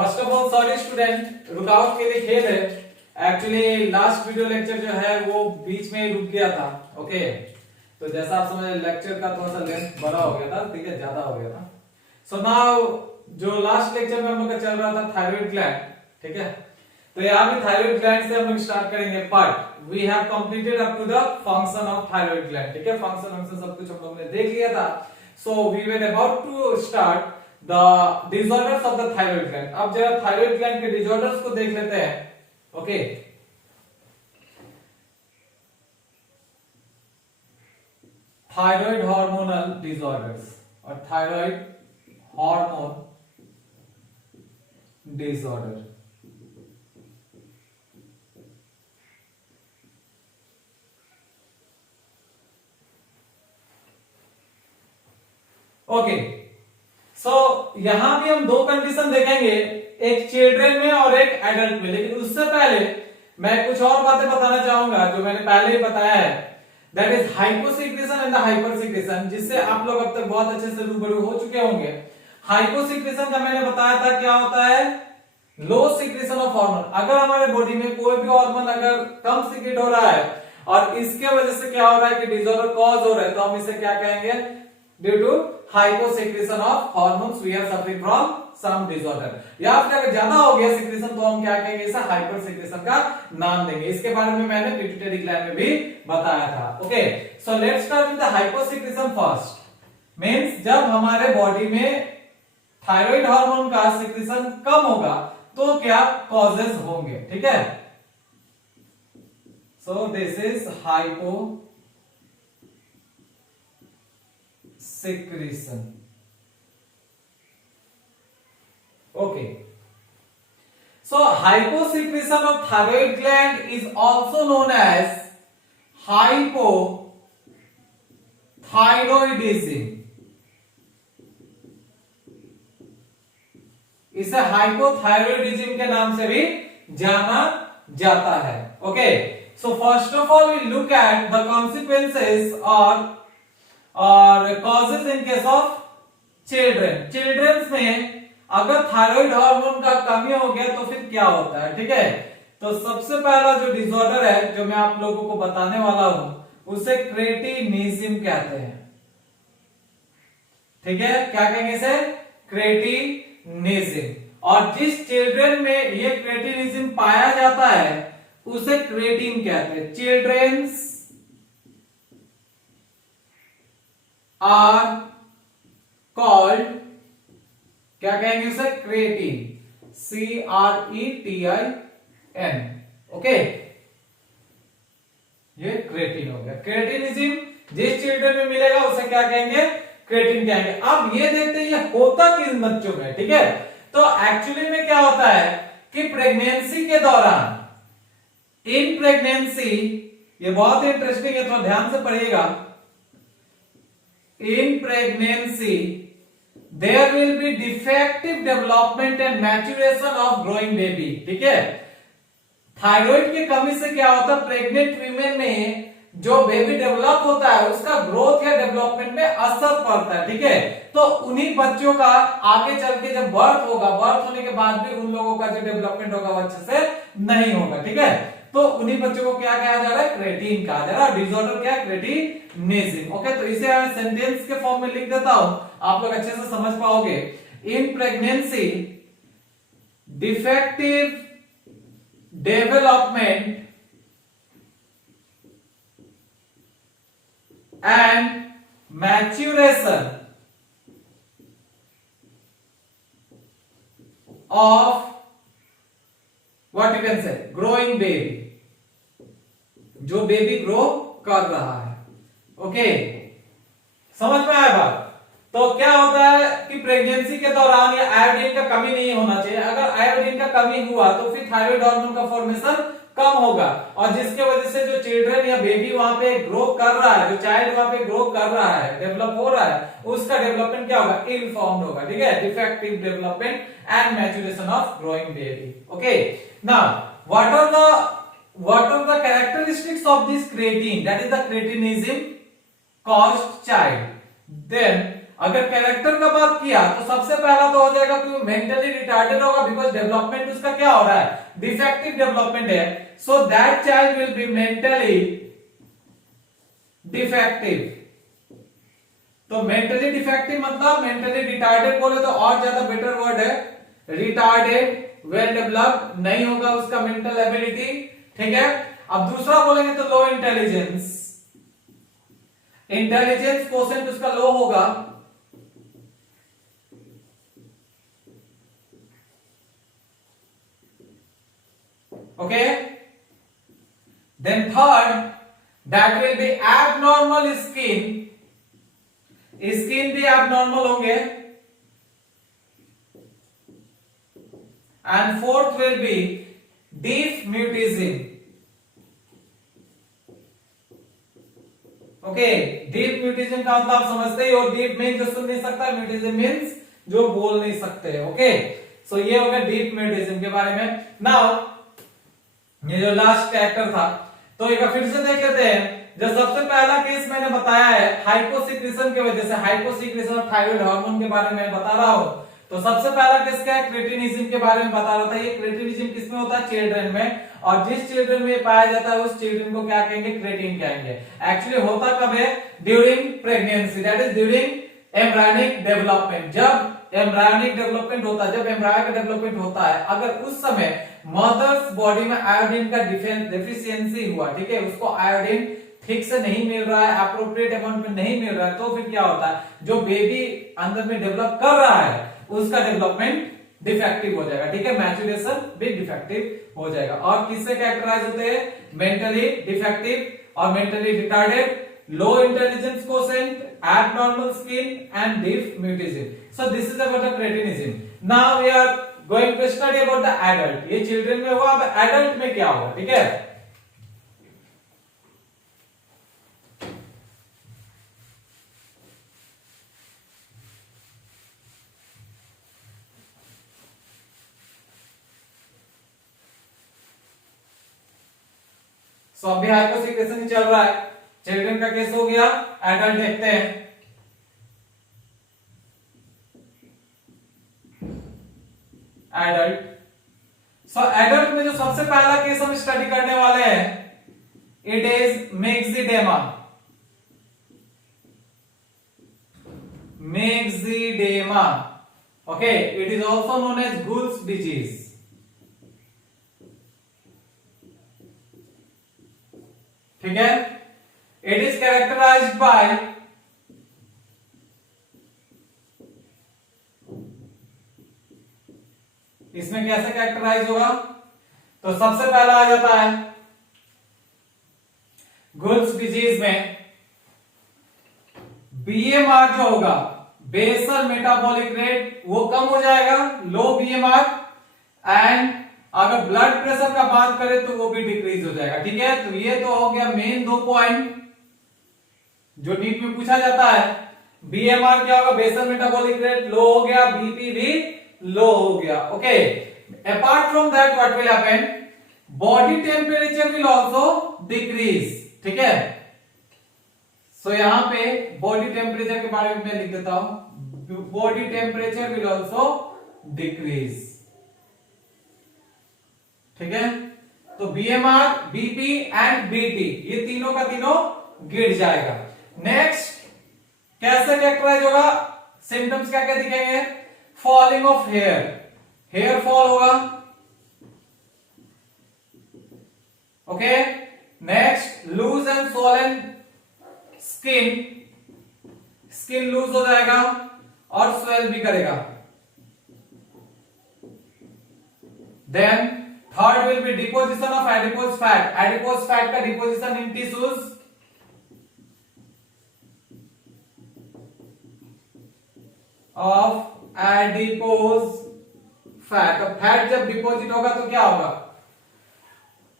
First of all sorry student, रुकावट के लिए खेद है। एक्चुअली लास्ट वीडियो लेक्चर जो है वो बीच में ही रुक गया था। ओके, तो जैसा आप समझ लेक्चर का थोड़ा सा लेंथ बड़ा हो गया था, ठीक है, ज्यादा हो गया था। सो नाउ जो लास्ट लेक्चर में हम लोग का चल रहा था थायराइड ग्लैंड, ठीक है, तो यहाँ पे थायराइड ग्लैंड से हम लोग स्टार्ट करेंगे। But we have completed up to the function of thyroid gland, ठीक है, फंक्शन सब कुछ हम लोग ने देख लिया था। So we were about to start the disorders of the thyroid gland. अब जरा थायराइड ग्लैंड के डिसऑर्डर्स को देख लेते हैं। ओके, थायराइड हार्मोनल डिसऑर्डर्स और थायराइड हार्मोन डिसऑर्डर। ओके, सो यहां भी हम दो कंडीशन देखेंगे, एक चिल्ड्रन में और एक एडल्ट में। लेकिन उससे पहले मैं कुछ और बातें बताना चाहूंगा जो मैंने पहले ही बताया है, that is hyposecretion and the hypersecretion, जिससे आप लोग अब तक बहुत अच्छे से रूबरू हो चुके होंगे। हाइपोसिक्रेशन का मैंने बताया था क्या होता है, लो सिक्रेशन ऑफ हार्मोन। अगर हमारे बॉडी में कोई भी हार्मोन अगर कम सिक्रेट हो रहा है और इसके वजह से क्या हो रहा है कि डिसऑर्डर कॉज हो रहा है, तो हम इसे क्या कहेंगे, due to hyposecretion of hormones we are suffering from some disorder. या फिर अगर ज्यादा हो गया सिक्रेशन तो हम क्या कहेंगे, इसे हाइपरसिक्रेशन का नाम देंगे। इसके बारे में मैंने पिट्यूटरी ग्लैंड में भी बताया था। Okay, so let's start with the hyposecretion first. Means जब हमारे बॉडी में थायराइड हार्मोन का सिक्रेशन कम होगा तो क्या कॉजेस होंगे, ठीक है। सो this is hypo secretion. Okay, so hyposecretion of thyroid gland is also known as hypothyroidism. इसे हाइपोथायरॉयडिज्म के नाम से भी जाना जाता है। Okay, so first of all we look at the consequences और causes in case of children. Children's में अगर थायराइड हार्मोन का कमी हो गया तो फिर क्या होता है, ठीक है। तो सबसे पहला जो डिसऑर्डर है जो मैं आप लोगों को बताने वाला हूं उसे क्रेटिनिज्म कहते हैं, ठीक है। क्या कहेंगे इसे, क्रेटिनिज्म। और जिस चिल्ड्रन में ये क्रेटिनिज्म पाया जाता है उसे क्रेटिन कहते हैं। चिल्ड्रंस आर कॉल्ड, क्या कहेंगे उसे, क्रेटिन, CRETIN। ओके, ये क्रेटिन हो गया। क्रेटिनिज्म जिस चिल्ड्रन में मिलेगा उसे क्या कहेंगे, क्रेटिन कहेंगे। अब ये देखते हैं ये होता किन बच्चों में, ठीक है। तो एक्चुअली में क्या होता है कि प्रेगनेंसी के दौरान, इन प्रेगनेंसी, ये बहुत इंटरेस्टिंग है तो ध्यान से पढ़िएगा। In pregnancy, there will be defective development and maturation of growing baby, ठीक है। थायराइड की कमी से क्या होता है, प्रेग्नेंट वीमेन में जो बेबी डेवलप होता है उसका ग्रोथ या डेवलपमेंट में असर पड़ता है, ठीक है। तो उन्हीं बच्चों का आगे चल के जब बर्थ होगा, बर्थ होने के बाद भी उन लोगों का जो डेवलपमेंट होगा वो अच्छे से नहीं होगा, ठीक है। तो उन्हीं बच्चों को क्या कहा जा रहा है, क्रेटिन कहा जा रहा है। डिसऑर्डर क्या है, क्रेटिनिज्म। ओके, तो इसे सेंटेंस के फॉर्म में लिख देता हूं, आप लोग अच्छे से समझ पाओगे। In pregnancy defective development and maturation of what you can से ग्रोइंग बेबी, जो बेबी ग्रो कर रहा है। ओके, समझ में आया बात। तो क्या होता है कि प्रेगनेंसी के दौरान या आयोडीन का कमी नहीं होना चाहिए। अगर आयोडीन का कमी हुआ तो फिर थायराइड हार्मोन का फॉर्मेशन कम होगा और जिसके वजह से जो चिल्ड्रन या बेबी वहां पे ग्रो कर रहा है, जो चाइल्ड वहां पे ग्रो कर रहा है, डेवलप हो रहा है, उसका डेवलपमेंट क्या होगा, इल फॉर्म्ड होगा, ठीक है। Defective development and maturation of growing baby. Okay, now what are the characteristics of this creatine, that is the cretinism caused child. Then अगर कैरेक्टर का बात किया तो सबसे पहला तो हो जाएगा कि मेंटली रिटार्डेड होगा, बिकॉज डेवलपमेंट उसका क्या हो रहा है, डिफेक्टिव डेवलपमेंट है, so that child will be mentally defective. तो मेंटली डिफेक्टिव मतलब मेंटली रिटार्डेड बोले तो और ज्यादा बेटर वर्ड है, रिटार्डेड, वेल डेवलप्ड नहीं होगा उसका मेंटल एबिलिटी, ठीक है। अब दूसरा बोलेंगे तो लो इंटेलिजेंस, इंटेलिजेंस कोसेंट उसका लो होगा, okay. Then third, that will be abnormal skin, skin भी एबनॉर्मल होंगे, and fourth will be deep mutism, okay. Deep mutism का मतलब आप समझते ही हो, डीप मीन जो सुन नहीं सकता, म्यूटिज्म मीन्स जो बोल नहीं सकते, ओके। सो ये हो गया डीप म्यूटिज्म के बारे में। नाउ ये जो लास्ट कैरेक्टर था, तो एक फिर से देख लेते हैं। जो सबसे पहला केस मैंने बताया है हाइपोसिक्रेशन की वजह से, हाइपोसिक्रेशन और थायराइड हार्मोन के बारे में बता रहा हूं, तो सबसे पहला केस क्या है, क्रेटिनिज्म के बारे में बता रहा था। ये क्रेटिनिज्म किसमें होता है, चिल्ड्रन में, और जिस चिल्ड्रन में पाया जाता है उस चिल्ड्रन को क्या कहेंगे, क्रेटिन कहेंगे। एक्चुअली होता कब है, during pregnancy, that is during embryonic development. जब एम्ब्रायनिक डेवलपमेंट होता है, जब एम्ब्रायो का डेवलपमेंट होता है, अगर उस समय मदर्स बॉडी में आयोडीन का डेफिशिएंसी हुआ, ठीक है, उसको आयोडीन ठीक से नहीं मिल रहा है, अप्रोप्रिएट अमाउंट में नहीं मिल रहा है, तो फिर क्या होता है, जो बेबी अंदर में डेवलप कर रहा है उसका डेवलपमेंट डिफेक्टिव हो जाएगा, ठीक है, मैच्योरेशन भी डिफेक्टिव हो जाएगा। और किससे कैरेक्टराइज होते हैं, मेंटली डिफेक्टिव और mentally retarded, low intelligence quotient, abnormal skin and deep mutism. So this is about the cretinism. Now we are going to study about the adult. ये चिल्ड्रन में हुआ, अब एडल्ट में क्या होगा, ठीक है। सो अभी हाइपोसिक्रेशन ही चल रहा है, चिल्ड्रन का केस हो गया, एडल्ट देखते हैं। एडल्ट, सो एडल्ट में जो सबसे पहला केस हम स्टडी करने वाले हैं, it is myxedema. Myxedema, okay, it is also known as gull's disease, ठीक है। इट इज कैरेक्टराइज्ड बाय इसमें कैसे कैरेक्टराइज होगा, तो सबसे पहला आ जाता है गुल्स डिजीज में बीएमआर जो होगा, बेसल मेटाबॉलिक रेट, वो कम हो जाएगा, लो बीएमआर, एंड अगर ब्लड प्रेशर का बात करें तो वो भी डिक्रीज हो जाएगा, ठीक है। तो ये तो हो गया मेन 2 पॉइंट जो नीट में पूछा जाता है। बीएमआर क्या होगा, बेसल मेटाबॉलिक रेट लो हो गया, बीपी भी लो हो गया, okay. Apart from that what will happen, body temperature will also decrease, ठीक है। सो यहां पे बॉडी टेम्परेचर के बारे में मैं लिख देता हूं, body temperature will also decrease, ठीक है। तो बीएमआर, बीपी एंड बीटी, ये तीनों का तीनों गिर जाएगा। नेक्स्ट कैसे कैरेक्टराइज होगा, सिम्टम्स क्या क्या दिखेंगे, falling of hair, hair fall होगा, okay. Next loose and swollen skin, skin loose हो जाएगा और स्वेल भी करेगा। Then third will be deposition of adipose fat, adipose fat का deposition in tissues, of adipose fat. अब फैट जब deposit होगा तो क्या होगा,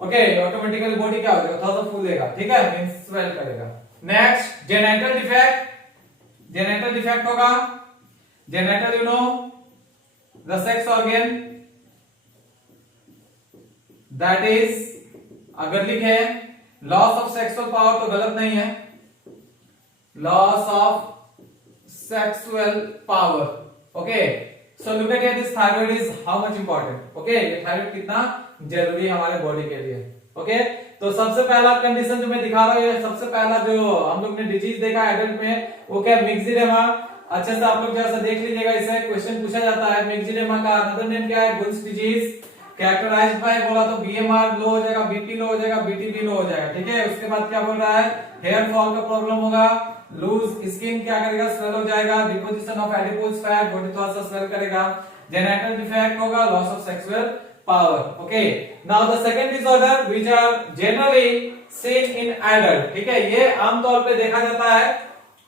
ओके, ऑटोमेटिकली बॉडी क्या हो जाएगा, थोड़ा सा फूलेगा, ठीक है, मींस स्वेल करेगा। Next genital defect, genital defect होगा, genital you know the sex organ, that is अगर लिखे लॉस ऑफ सेक्सुअल पावर तो गलत नहीं है, loss of sexual power. Okay, so look at here, this thyroid is how much important. Okay, ये thyroid कितना जरूरी है हमारे बॉडी के लिए. ओके, तो सबसे पहला कंडीशन जो मैं दिखा रहा हूँ, सबसे पहला जो हम लोग ने डिजीज देखा एडल्ट में, वो क्या, मिक्सिडेमा. अच्छे से आप लोग जरा सा देख लीजिएगा, इससे क्वेश्चन पूछा जाता है. मिक्सिडेमा का अनदर नेम क्या है, गुन्स डिजीज. कैरेक्टराइज्ड बाय बोला तो बीएमआर लो हो जाएगा, बीपी लो हो जाएगा, बीटीबी लो हो जाएगा. ठीक है, उसके बाद क्या बोल रहा है, हेयर फॉल का प्रॉब्लम होगा, लूज स्किन क्या करेगा, स्वेल हो जाएगा, deposition of adipose fat, body थोड़ा सा स्वेल करेगा, जेनेटल डिफेक्ट होगा, loss of sexual power. Okay, now the second disorder which are generally seen in adult. ठीक है, ये आमतौर पे देखा जाता है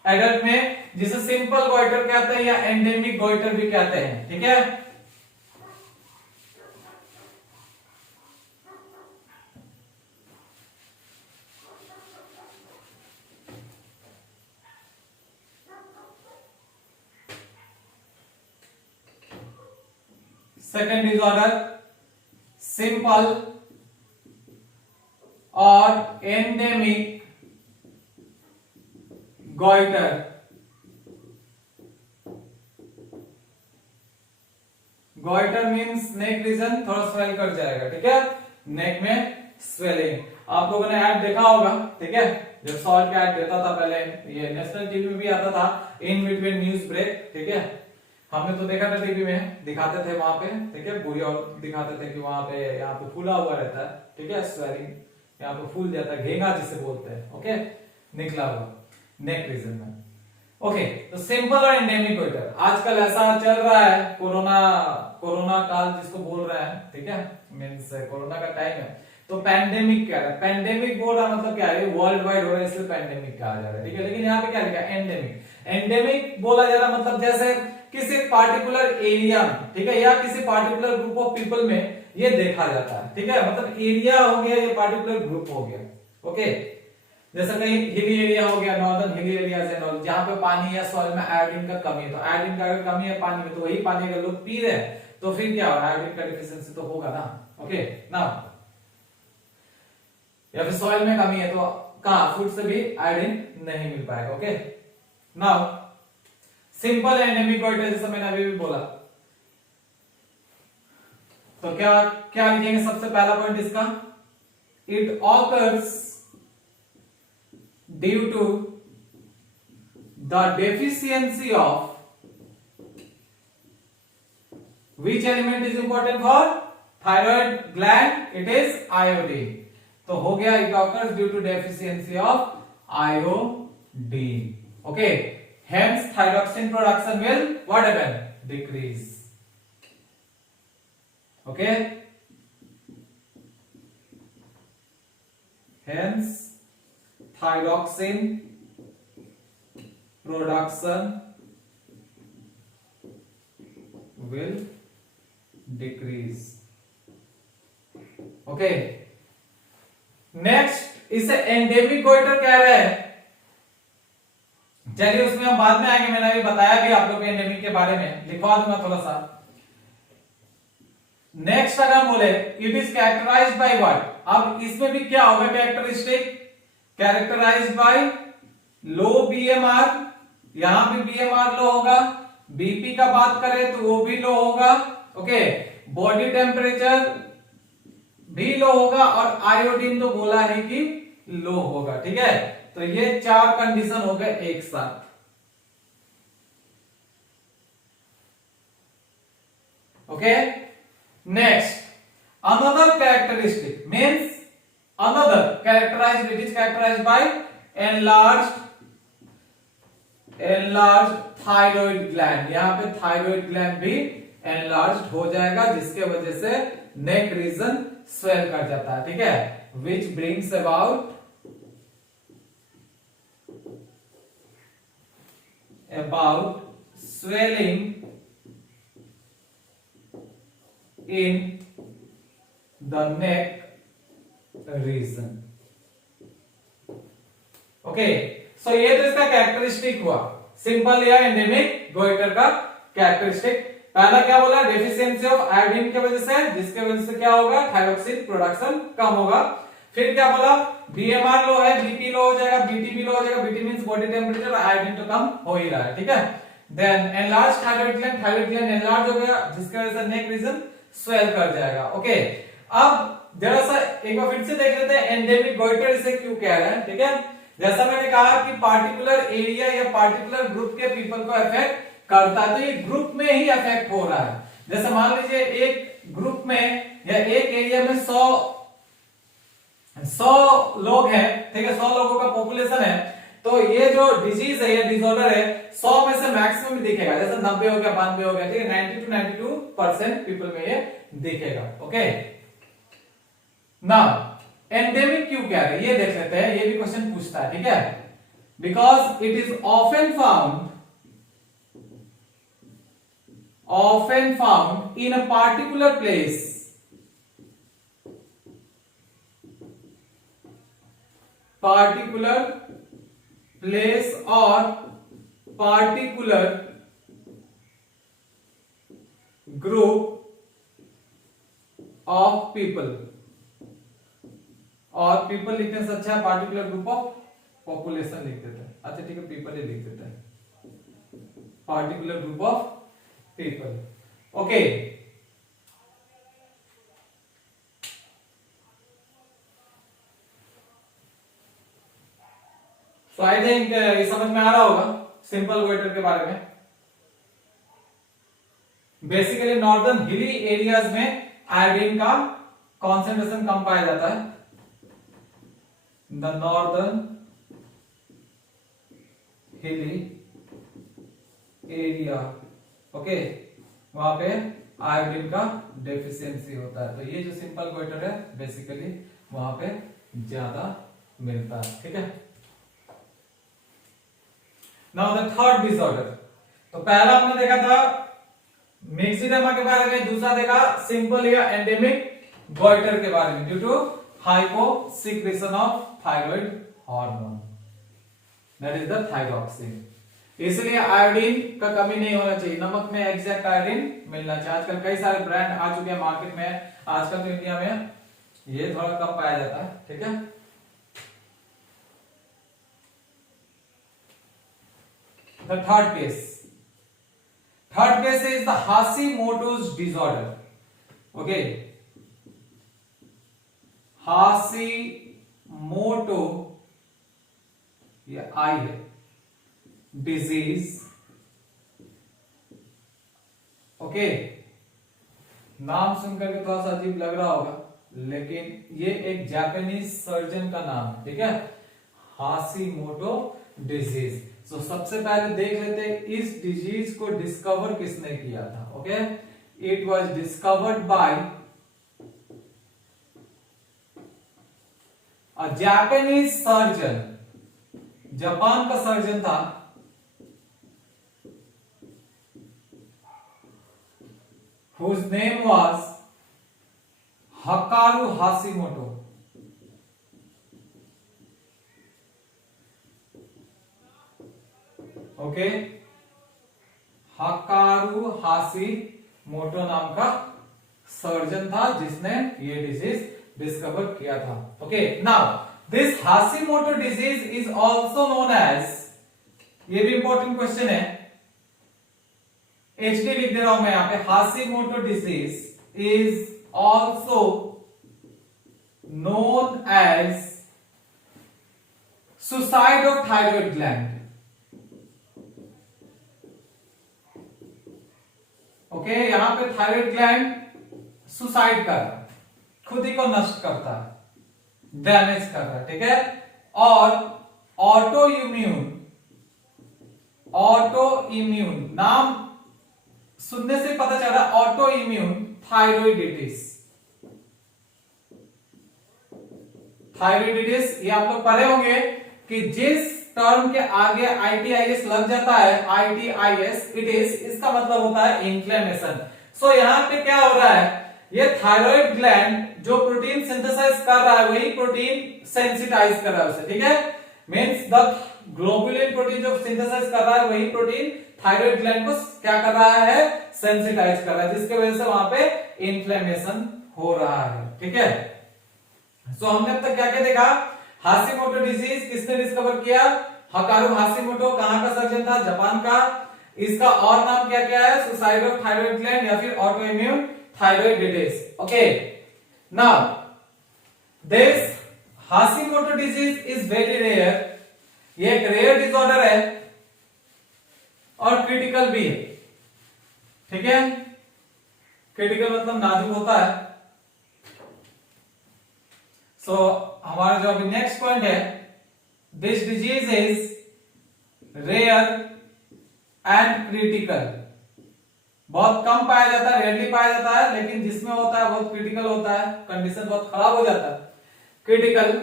एडल्ट में, जिसे सिंपल गॉइटर कहते हैं या एंडेमिक गॉइटर भी कहते हैं. ठीक है, सेकंड डिसऑर्डर सिंपल और endemic goitre. Goitre means neck region थोड़ा स्वेल कर जाएगा. ठीक है, नेक में स्वेलिंग. आप लोगों ने ऐड देखा होगा. ठीक है, जब सॉल्ट का ऐड देता था पहले, ये नेशनल टीवी में भी आता था, इन बिटवीन न्यूज ब्रेक. ठीक है, हमने तो देखा था टीवी में, दिखाते थे वहां पे. ठीक है, बुरी और दिखाते थे कि वहां पे यहाँ पे फूला हुआ रहता है. ठीक है, स्वेलिंग यहाँ पे फूल जाता है, घेंगा जिसे बोलते हैं. ओके, निकला हुआ नेक रीजन में. ओके, तो सिंपल और एंडेमिक गॉइटर आजकल ऐसा चल रहा है, कोरोना काल जिसको बोल रहे हैं. ठीक है, मींस कोरोना का टाइम है, तो पैंडेमिक क्या है, पैंडेमिक बोल रहा मतलब क्या है, वर्ल्ड वाइड हो रहा है, इसलिए पैंडेमिक कहा जा रहा है. ठीक है, लेकिन यहाँ पे क्या लिखा है, एंडेमिक. एंडेमिक बोला जा रहा मतलब जैसे किसी पार्टिकुलर एरिया में, ठीक है, या किसी पार्टिकुलर ग्रुप ऑफ पीपल में ये देखा जाता है. ठीक है, मतलब एरिया हो गया, ये पार्टिकुलर ग्रुप हो गया. ओके, जैसे कहीं हिली एरिया हो गया, northern hilly areas and all, जहां पे पानी या सॉइल में आयोडीन का कमी है, तो आयोडीन का अगर कमी है पानी में, तो वही पानी अगर लोग पी रहे हैं तो फिर क्या होगा, आयोडीन का डिफिशियंसी तो होगा ना. ओके, ना या फिर सॉइल में कमी है तो कहां, फूड से भी आयोडीन नहीं मिल पाएगा. Okay, now simple endemic goitre, जैसा मैंने अभी भी बोला, तो क्या क्या लिखेंगे, सबसे पहला पॉइंट इसका, it occurs due to the deficiency of which element is important for thyroid gland, it is iodine. तो हो गया, it occurs due to deficiency of iodine. Okay, hence thyroxine production will what happen, decrease. Okay, hence thyroxine production will decrease. Okay, next इसे endemic goitre कह रहे हैं. चलिए उसमें हम बाद में आएंगे, मैंने अभी बताया भी आप लोग को एंडेमिक के बारे में, लिखवा दूंगा थोड़ा सा. नेक्स्ट अगर हम बोले, it is characterized by what. अब इसमें भी क्या होगा, characteristic, characterized by low BMR, यहां भी बीएमआर लो होगा, बीपी का बात करें तो वो भी लो होगा. ओके, बॉडी टेम्परेचर भी लो होगा, और आयोडीन तो बोला है कि लो होगा. ठीक है, तो ये चार कंडीशन हो गए एक साथ. Okay, next another characteristic means another characterized, it is characterized by enlarged thyroid gland. यहां पे थायराइड ग्लैंड भी एनलार्ज्ड हो जाएगा, जिसके वजह से नेक रीजन स्वेल कर जाता है. ठीक है, which brings about swelling in the neck region. Okay, so ये तो इसका कैरेक्टरिस्टिक हुआ, सिंपल या एंडेमिक गॉइटर का कैरेक्टरिस्टिक. पहला क्या बोला, डेफिशिएंसी ऑफ आयोडीन की वजह से, जिसके वजह से क्या होगा, थायरॉक्सिन प्रोडक्शन कम होगा. फिर क्या बोला, बीएमआर लो है, बीपी लो हो जाएगा, बीटीबी लो हो जाएगा. BT means body temperature, iodine तो कम हो ही रहा है. ठीक है, then enlarge thyroid gland enlarge हो गया, जिसकी वजह से नेक रीजन स्वेल कर जाएगा। ओके, अब जरा सा एक बार फिर से देख लेते हैं एंडेमिक गोइटर इसे क्यों कह रहे हैं। ठीक है, जैसा मैंने कहा कि पार्टिकुलर एरिया या पार्टिकुलर ग्रुप के पीपल को अफेक्ट करता है, तो ये ग्रुप में ही अफेक्ट हो रहा है। जैसे मान लीजिए एक ग्रुप में या एक एरिया में 100 लोग हैं, ठीक है, 100 लोगों का पॉपुलेशन है, तो ये जो डिजीज है, ये डिसऑर्डर है, 100 में से मैक्सिमम दिखेगा, जैसे 90 हो गया, 92 हो गया, ठीक है, 90 to 92% पीपल में ये दिखेगा। ओके, नाउ एंडेमिक क्यों कह रहे हैं ये देख लेते हैं, ये भी क्वेश्चन पूछता है। ठीक है, because it is often found in a particular place, और particular group of people, और people लिखने से अच्छा है पार्टिकुलर ग्रुप ऑफ पॉपुलेशन लिख देते हैं। अच्छा ठीक है, पीपल ही लिख देते हैं, particular group of people. Okay, तो आई थिंक ये समझ में आ रहा होगा सिंपल गोइटर के बारे में। बेसिकली नॉर्दर्न हिली एरियाज में आयोडीन का कॉन्सेंट्रेशन कम पाया जाता है। The northern hilly area, okay, वहां पे आयोडीन का डेफिशिएंसी होता है, तो ये जो सिंपल गोइटर है बेसिकली वहां पे ज्यादा मिलता है। ठीक है, नाउ द थर्ड डिसऑर्डर, तो पहला हमने देखा था मिक्सिडेमा के बारे में, दूसरा देखा सिंपल या एंडेमिक गोइटर के बारे में due to hyposecretion of thyroid hormone, that is the thyroxine. इसलिए आयोडीन का कमी नहीं होना चाहिए, नमक में एग्जैक्ट आयोडीन मिलना चाहिए। आजकल कई सारे ब्रांड आ चुके हैं मार्केट में, आजकल तो इंडिया में ये थोड़ा कम पाया जाता है। ठीक है, the third case is the Hashimoto's disorder. Okay, Hashimoto या I है डिजीज। ओके, नाम सुनकर के थोड़ा सा अजीब लग रहा होगा, लेकिन ये एक जापानीज सर्जन का नाम है। ठीक है, हाशिमोटो डिजीज। तो सबसे पहले देख लेते हैं इस डिजीज को डिस्कवर किसने किया था। Okay, it was discovered by a Japanese surgeon, Japan का सर्जन था, whose name was Hakaru Hashimoto. Okay, Hakaru Hashimoto नाम का सर्जन था जिसने ये डिजीज डिस्कवर किया था। Okay, now this Hashimoto disease is also known as, ये भी इंपॉर्टेंट क्वेश्चन है, एचडी लिख दे रहा हूं मैं यहां पे, Hashimoto disease is also known as suicide of thyroid gland. Okay, यहां पे थायराइड ग्लैंड सुसाइड कर रहा है, खुद ही को नष्ट करता है, डैमेज कर रहा है। ठीक है, और ऑटो इम्यून नाम सुनने से पता चल रहा है, ऑटो इम्यून थायरोइडिटिस। थायरोइडिटिस ये आप लोग पढ़े होंगे कि जिस टर्म के आगे ITIS लग जाता है, ITIS इट इज, इसका मतलब होता है इन्फ्लेमेशन। सो यहां पे क्या हो रहा है, ये थायराइड ग्लैंड जो प्रोटीन सिंथेसाइज कर रहा है वही प्रोटीन सेंसिटाइज कर रहा है उसे। ठीक है, मींस द ग्लोबुलिन प्रोटीन जो सिंथेसाइज कर रहा है वही प्रोटीन थायराइड ग्लैंड को क्या कर रहा है, सेंसिटाइज कर रहा है, जिसके वजह से वहां पे इन्फ्लेमेशन हो रहा है। ठीक है, सो हमने अब तक क्या क्या देखा, हाशिमोटो डिजीज किसने डिस्कवर किया, हकारू हाशिमोटो, कहां का सर्जन था, जापान का, इसका और नाम क्या क्या है? सुसाइड ऑफ थायराइड ग्लैंड या फिर auto immune thyroid disease. Okay, now this Hashimoto disease is very rare. ये एक रेयर डिसऑर्डर है और क्रिटिकल भी है। ठीक है, क्रिटिकल मतलब नाजुक होता है। सो हमारा जो अभी नेक्स्ट पॉइंट है, this disease is rare and critical. बहुत कम पाया जाता है, रेयरली पाया जाता है, लेकिन जिसमें होता है बहुत क्रिटिकल होता है, कंडीशन बहुत खराब हो जाता है। Critical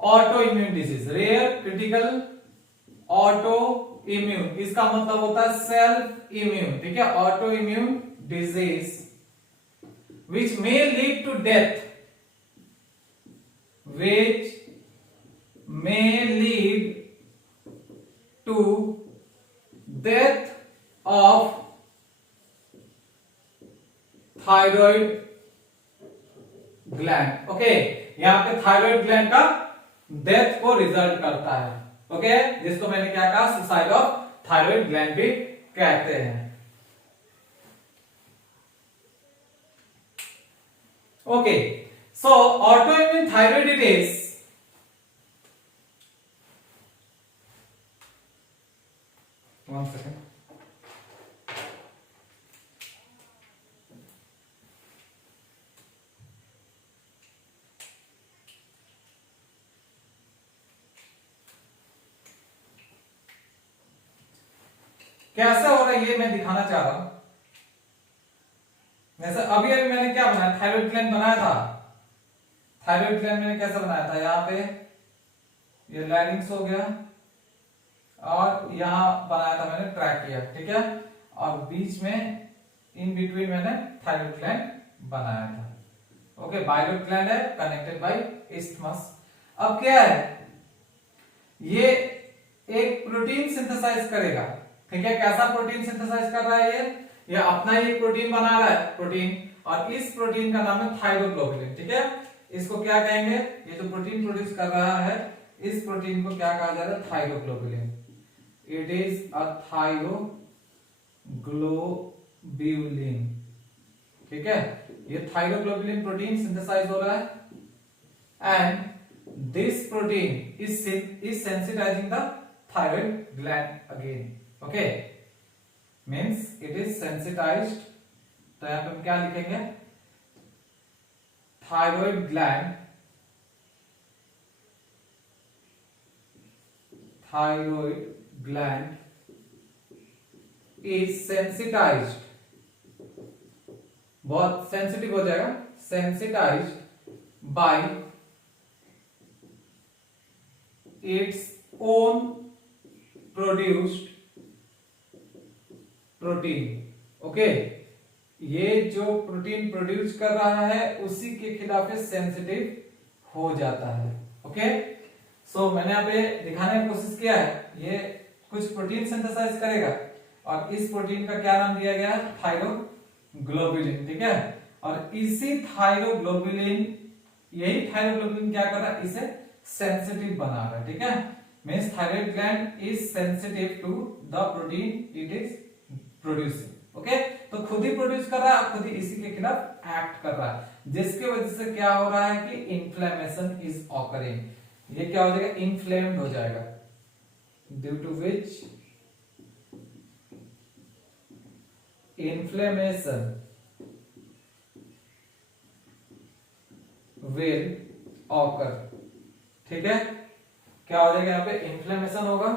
auto immune disease, rare, critical, auto immune, इसका मतलब होता है सेल्फ इम्यून। ठीक है, auto immune disease which may lead to death, which may lead to death of thyroid gland। Okay, यहां पे थायराइड ग्लैंड का डेथ को रिजल्ट करता है। ओके, जिसको मैंने क्या कहा, सुसाइड ऑफ थायराइड ग्लैंड भी कहते हैं। Okay, so autoimmune thyroiditis one second, कैसे हो रहा है ये मैं दिखाना चाह रहा हूं। जैसे अभी अभी मैंने क्या बनाया, थायराइड ग्लैंड बनाया था। थायराइड ग्लैंड मैंने कैसे बनाया था, यहाँ पे ये लैरिंक्स हो गया और यहां बनाया था मैंने ट्रैकिया। ठीक है, और बीच में इन बिटवीन मैंने थायराइड ग्लैंड बनाया था। ओके, बाइलोइड ग्लैंड है कनेक्टेड बाय इस्थमस। अब क्या है, ये एक प्रोटीन सिंथेसाइज करेगा। ठीक है, कैसा प्रोटीन सिंथेसाइज कर रहा है ये अपना ही प्रोटीन बना रहा है, प्रोटीन, और इस प्रोटीन का नाम है थायरोग्लोबुलिन। ठीक है, इसको क्या कहेंगे, ये जो प्रोटीन प्रोड्यूस कर रहा है इस प्रोटीन को क्या कहा जाता है, thyroglobulin. It is a thyroglobulin. ठीक है, ये थायरोग्लोबुलिन प्रोटीन सिंथेसाइज हो रहा है and this protein is sensitising the thyroid gland again. Okay, means it is sensitised. तो यहां पे हम क्या लिखेंगे, thyroid gland, thyroid gland is sensitised, बहुत सेंसिटिव हो जाएगा, sensitised bye its own produced protein. Okay, ये जो प्रोटीन प्रोड्यूस कर रहा है उसी के खिलाफ सेंसिटिव हो जाता है। ओके, सो मैंने यहाँ पे दिखाने की कोशिश किया है, ये कुछ प्रोटीन सिंथेसाइज करेगा और इस प्रोटीन का क्या नाम दिया गया है, थायरोग्लोबुलिन। ठीक है, और इसी थायरोग्लोबुलिन, यही थायरोग्लोबुलिन क्या कर रहा है, इसे सेंसिटिव बना रहा है। ठीक है, means thyroid gland is sensitive to the protein it is producing. Okay, तो खुद ही प्रोड्यूस कर रहा है, खुद ही इसी के खिलाफ एक्ट कर रहा है, जिसके वजह से क्या हो रहा है कि इन्फ्लेमेशन इज ऑकरिंग। ये क्या हो जाएगा, इन्फ्लेम्ड हो जाएगा, due to which inflammation will occur. ठीक है, क्या हो जाएगा, यहाँ पे इन्फ्लेमेशन होगा।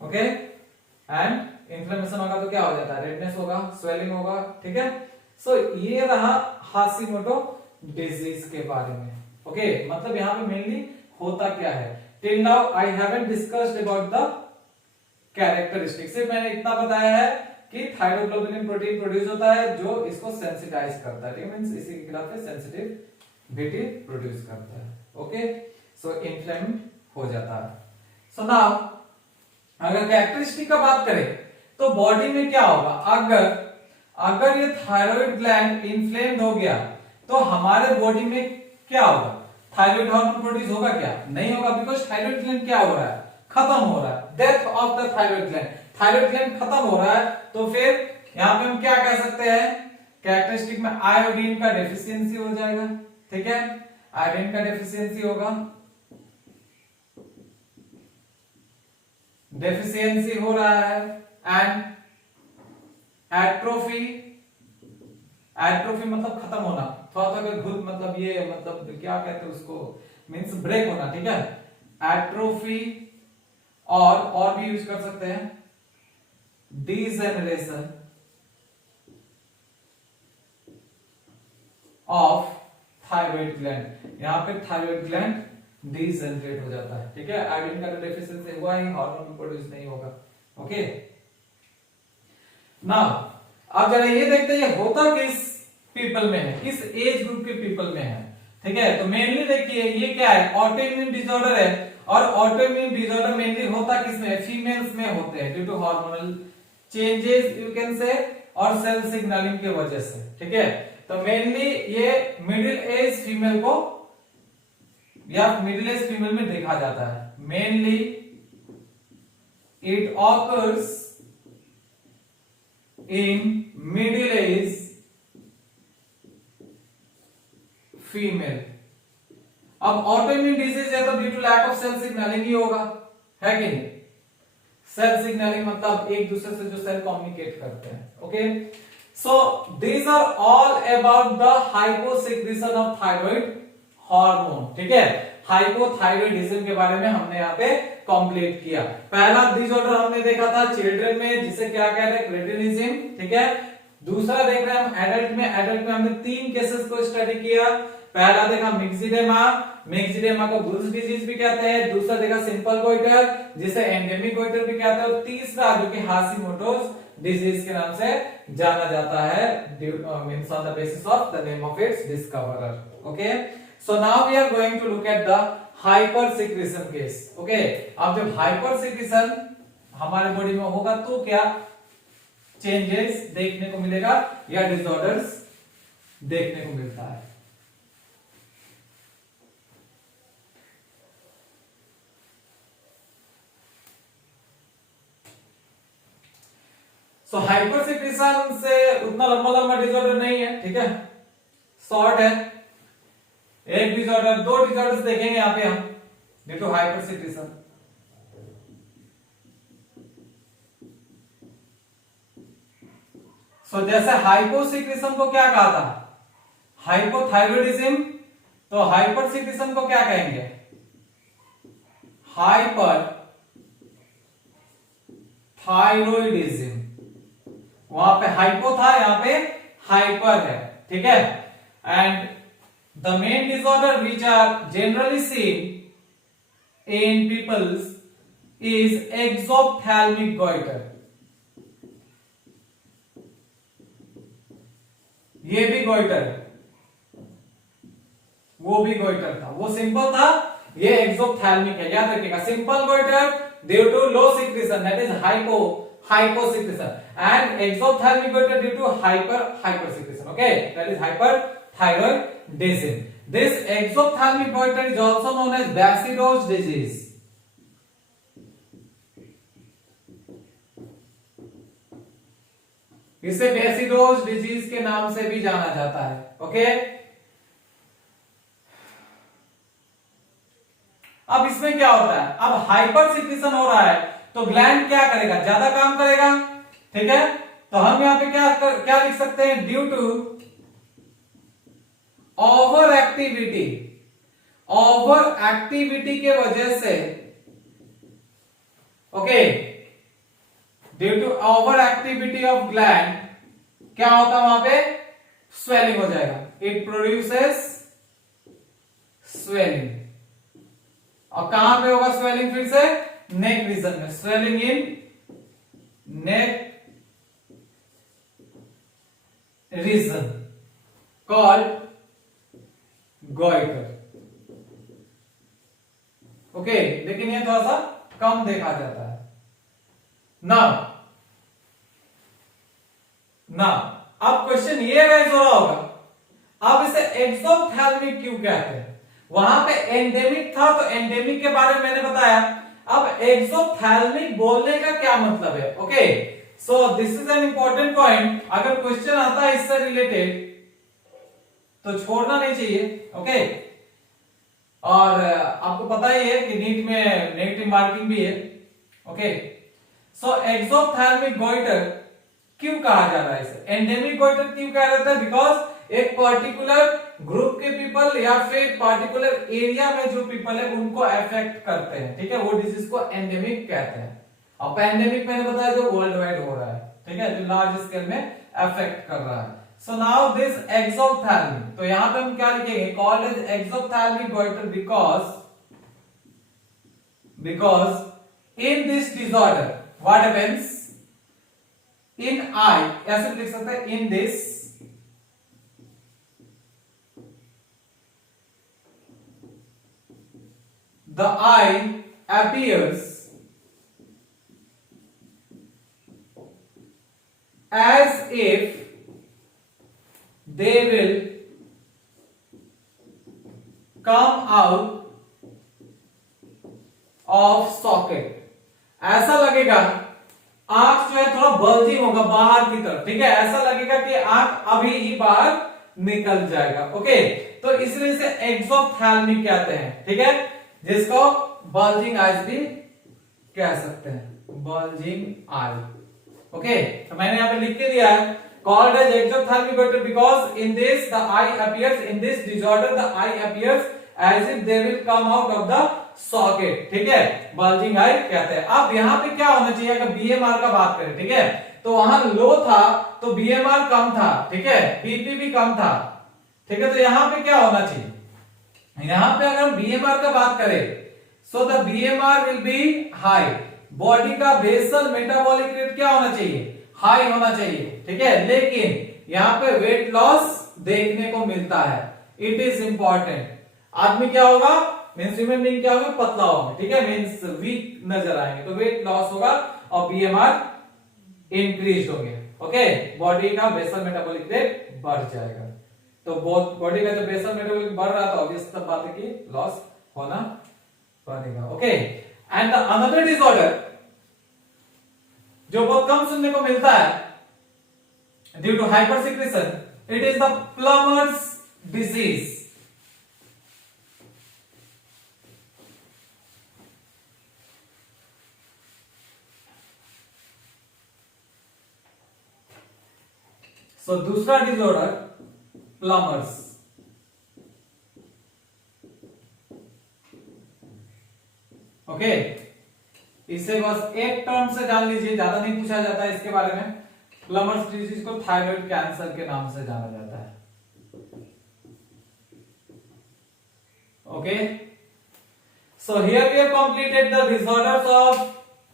ओके, एंड इन्फ्लेमेशन होगा तो क्या हो जाता है, रेडनेस होगा, स्वेलिंग होगा। ठीक है, सो ये रहा हाशिमोटो डिजीज के बारे में। ओके, मतलब यहाँ पे मेनली होता क्या है, till now I haven't discussed about the characteristics. सिर्फ मैंने इतना बताया है कि थायरोग्लोबुलिन प्रोटीन प्रोड्यूस होता है जो इसको सेंसिटाइज करता है, मींस इसी के खिलाफ सेंसिटिविटी प्रोड्यूस करता है। ओके, सो इन्फ्लेम्ड हो जाता है। सो नाउ अगर कैरेक्टरिस्टिक का बात करें तो बॉडी में क्या होगा, अगर ये थायराइड ग्लैंड इन्फ्लेम्ड हो गया तो हमारे बॉडी में क्या होगा, थायराइड हार्मोन प्रोड्यूस होगा क्या? नहीं होगा, बिकॉज थायराइड ग्लैंड क्या हो रहा है? खत्म हो रहा है, death of the thyroid gland. Thyroid gland खत्म हो रहा है, तो फिर यहाँ पे हम क्या कह सकते हैं? कैरेक्टरिस्टिक में आयोडीन का डेफिशिएंसी हो जाएगा, ठीक है, आयोडीन का डेफिशिएंसी होगा, डेफिशिएंसी हो रहा है, एंड एट्रोफी, एट्रोफी मतलब खत्म होना, थोड़ा सा घुल मतलब ये मतलब क्या कहते हैं उसको, मींस ब्रेक होना, ठीक है, एट्रोफी, और भी यूज कर सकते हैं डीजेनरेशन ऑफ थायराइड ग्लैंड। यहां पे थायराइड ग्लैंड डीजेनरेट हो जाता है, ठीक है, आयोडीन का डेफिशिएंसी हुआ ही, हार्मोन प्रोड्यूस नहीं होगा। ओके, नाउ अब जरा ये देखते हैं ये होता किस पीपल में है, किस एज ग्रुप के पीपल में है, ठीक है। तो मेनली देखिए ये क्या है, ऑटोइम्यून डिसऑर्डर है, और ऑटोइम्यून डिसऑर्डर मेनली होता किसमें? फीमेल्स में होते हैं, due to hormonal changes you can say, और सेल सिग्नलिंग की वजह से, ठीक है। तो मेनली ये मिडिल एज फीमेल को या मिडिल एज फीमेल में देखा जाता है, mainly it occurs in middle age female. अब ऑटोइम्यून डिजीज है तो due to lack of cell signalling ही होगा, है कि नहीं? सेल सिग्नलिंग मतलब एक दूसरे से जो सेल कम्युनिकेट करते हैं। Okay, so these are all about the hyposecretion of thyroid hormone, ठीक है। हाइपोथायराइडिज्म के बारे में हमने यहाँ पे कंप्लीट किया। पहला डिसऑर्डर हमने देखा था चिल्ड्रन में, जिसे क्या कहते हैं? क्रेटिनिज्म, ठीक है। दूसरा देख रहे हैं हम एडल्ट में, एडल्ट में हमने 3 केसेस को स्टडी किया। पहला देखा मिक्सिडेमा, मिक्सिडेमा को गुल्स डिजीज भी कहते हैं। दूसरा देखा सिंपल गोइटर, जिसे एंडेमिक गोइटर भी कहते हैं। और तीसरा जो कि हाशिमोटोस डिजीज के नाम से जाना जाता है, means on the basis of the name of its discoverer. Okay, so now we are going to look at the hyper secretion case. Okay, अब जब हाइपर सिक्रेशन हमारे बॉडी में होगा तो क्या चेंजेस देखने को मिलेगा या डिसऑर्डर्स देखने को मिलता है? सो हाइपर सिक्रेशन से उतना लंबा लंबा डिसऑर्डर नहीं है, ठीक है, शॉर्ट है। एक डिसऑर्डर, 2 डिसऑर्डर्स देखेंगे यहां पे हम ड्यू टू हाइपर सिक्रेशन। सो जैसे हाइपोसिक्रेशन को क्या कहा था? हाइपोथायरॉयडिज्म। तो हाइपर सिक्रेशन को क्या कहेंगे? Hyper thyroidism. वहां पे हाइपो था, यहां पे हाइपर है, ठीक है। And the main disorder which are generally seen in peoples is exophthalmic goitre. ये भी गोइटर है, वो भी गोइटर था, वो सिंपल था, ये एक्सोप्थैल्मिक है। याद रखिएगा, simple goitre due to low secretion, that is hyposecretion, and exophthalmic goiter due to hypersecretion. Okay, that is hyperthyroidism. This exophthalmic goiter is also known as Basidos disease. इसे बेसिडोज disease के नाम से भी जाना जाता है। ओके, अब इसमें क्या होता है? अब हाइपर सिक्रेशन हो रहा है तो ग्लैंड क्या करेगा? ज्यादा काम करेगा, ठीक है। तो हम यहां पे क्या लिख सकते हैं? Due to over activity, over activity के वजह से, okay, due to over activity of gland क्या होता है? वहां पे स्वेलिंग हो जाएगा। It produces swelling. और कहां पे होगा स्वेलिंग? फिर से नेक रीजन में, swelling in neck region called goitre. Okay, लेकिन ये थोड़ा सा कम देखा जाता है। नाउ अब क्वेश्चन ये राइज हो रहा होगा, अब इसे एक्सोप्थैल्मिक क्यों कहते हैं? वहां पे एंडेमिक था, तो एंडेमिक के बारे में मैंने बताया। अब एक्सोथैल्मिक बोलने का क्या मतलब है? Okay, so this is an important point. अगर क्वेश्चन आता है इससे रिलेटेड तो छोड़ना नहीं चाहिए। ओके, और आपको पता ही है कि नीट में नेगेटिव मार्किंग भी है। ओके, सो एक्सोथैल्मिक गोइटर क्यों कहा जा रहा है इसे? एंडेमिक गोइटर क्यों कहा जाता है? बिकॉज एक पर्टिकुलर ग्रुप के पीपल या फिर पर्टिकुलर एरिया में जो पीपल है उनको अफेक्ट करते हैं, ठीक है, वो डिजीज को एंडेमिक कहते हैं। और पैंडेमिक मैंने बताया जो वर्ल्ड वाइड हो रहा है, ठीक है, जो लार्ज स्केल में अफेक्ट कर रहा है। सो नाउ दिस एक्सोथैल्मिक, तो यहां पे हम क्या लिखेंगे? Called as exophthalmic goitre because in this disorder what happens in eye, ऐसे लिख सकते हैं, in this the eye appears as if they will come out of socket। ऐसा लगेगा आंख जो है थोड़ा बल्जिंग होगा बाहर की तरफ, ठीक है, ऐसा लगेगा कि आंख अभी ही बाहर निकल जाएगा। ओके, तो इसलिए इसे एक्सोथैल्मिक कहते हैं, ठीक है, जिसको बल्जिंग आइज भी कह सकते हैं, बल्जिंग आई। ओके, तो मैंने यहां पे लिख के दिया है called as exophthalmic goitre because in this the eye appears, in this disorder the eye appears as if they will come out of the socket, ठीक है, बल्जिंग आई कहते हैं। अब यहां पे क्या होना चाहिए? अगर बीएमआर का बात करें, ठीक है, तो वहां लो था तो बीएमआर कम था, ठीक है, बीपी भी कम था, ठीक है, तो यहां पे क्या होना चाहिए? यहां पे अगर हम बीएमआर का बात करें so the BMR will be high, body का बेसल मेटाबॉलिक रेट क्या होना चाहिए? हाई होना चाहिए, ठीक है, लेकिन यहां पे वेट लॉस देखने को मिलता है। It is important. आदमी क्या होगा? मीन्स ह्यूमन बीइंग क्या होगा? पतला होगा, ठीक है, मीन्स वीक नजर आएंगे, तो वेट लॉस होगा और बीएमआर इंक्रीज होंगे। ओके, बॉडी का बेसल मेटाबॉलिक रेट बढ़ जाएगा, तो बॉडी का जब बेसल मेटाबॉलिक बढ़ रहा है तो ऑब्वियस तब बात है कि लॉस होना पड़ेगा। Okay, and the another disorder जो बहुत कम सुनने को मिलता है due to hyper secretion, it is the Plummer's disease. So दूसरा डिसऑर्डर प्लमर्स। ओके, इसे बस एक टर्म से जान लीजिए, ज्यादा नहीं पूछा जाता है इसके बारे में। प्लमर्स डिजीज को थायराइड कैंसर के नाम से जाना जाता है। Okay, so here we have completed the disorders of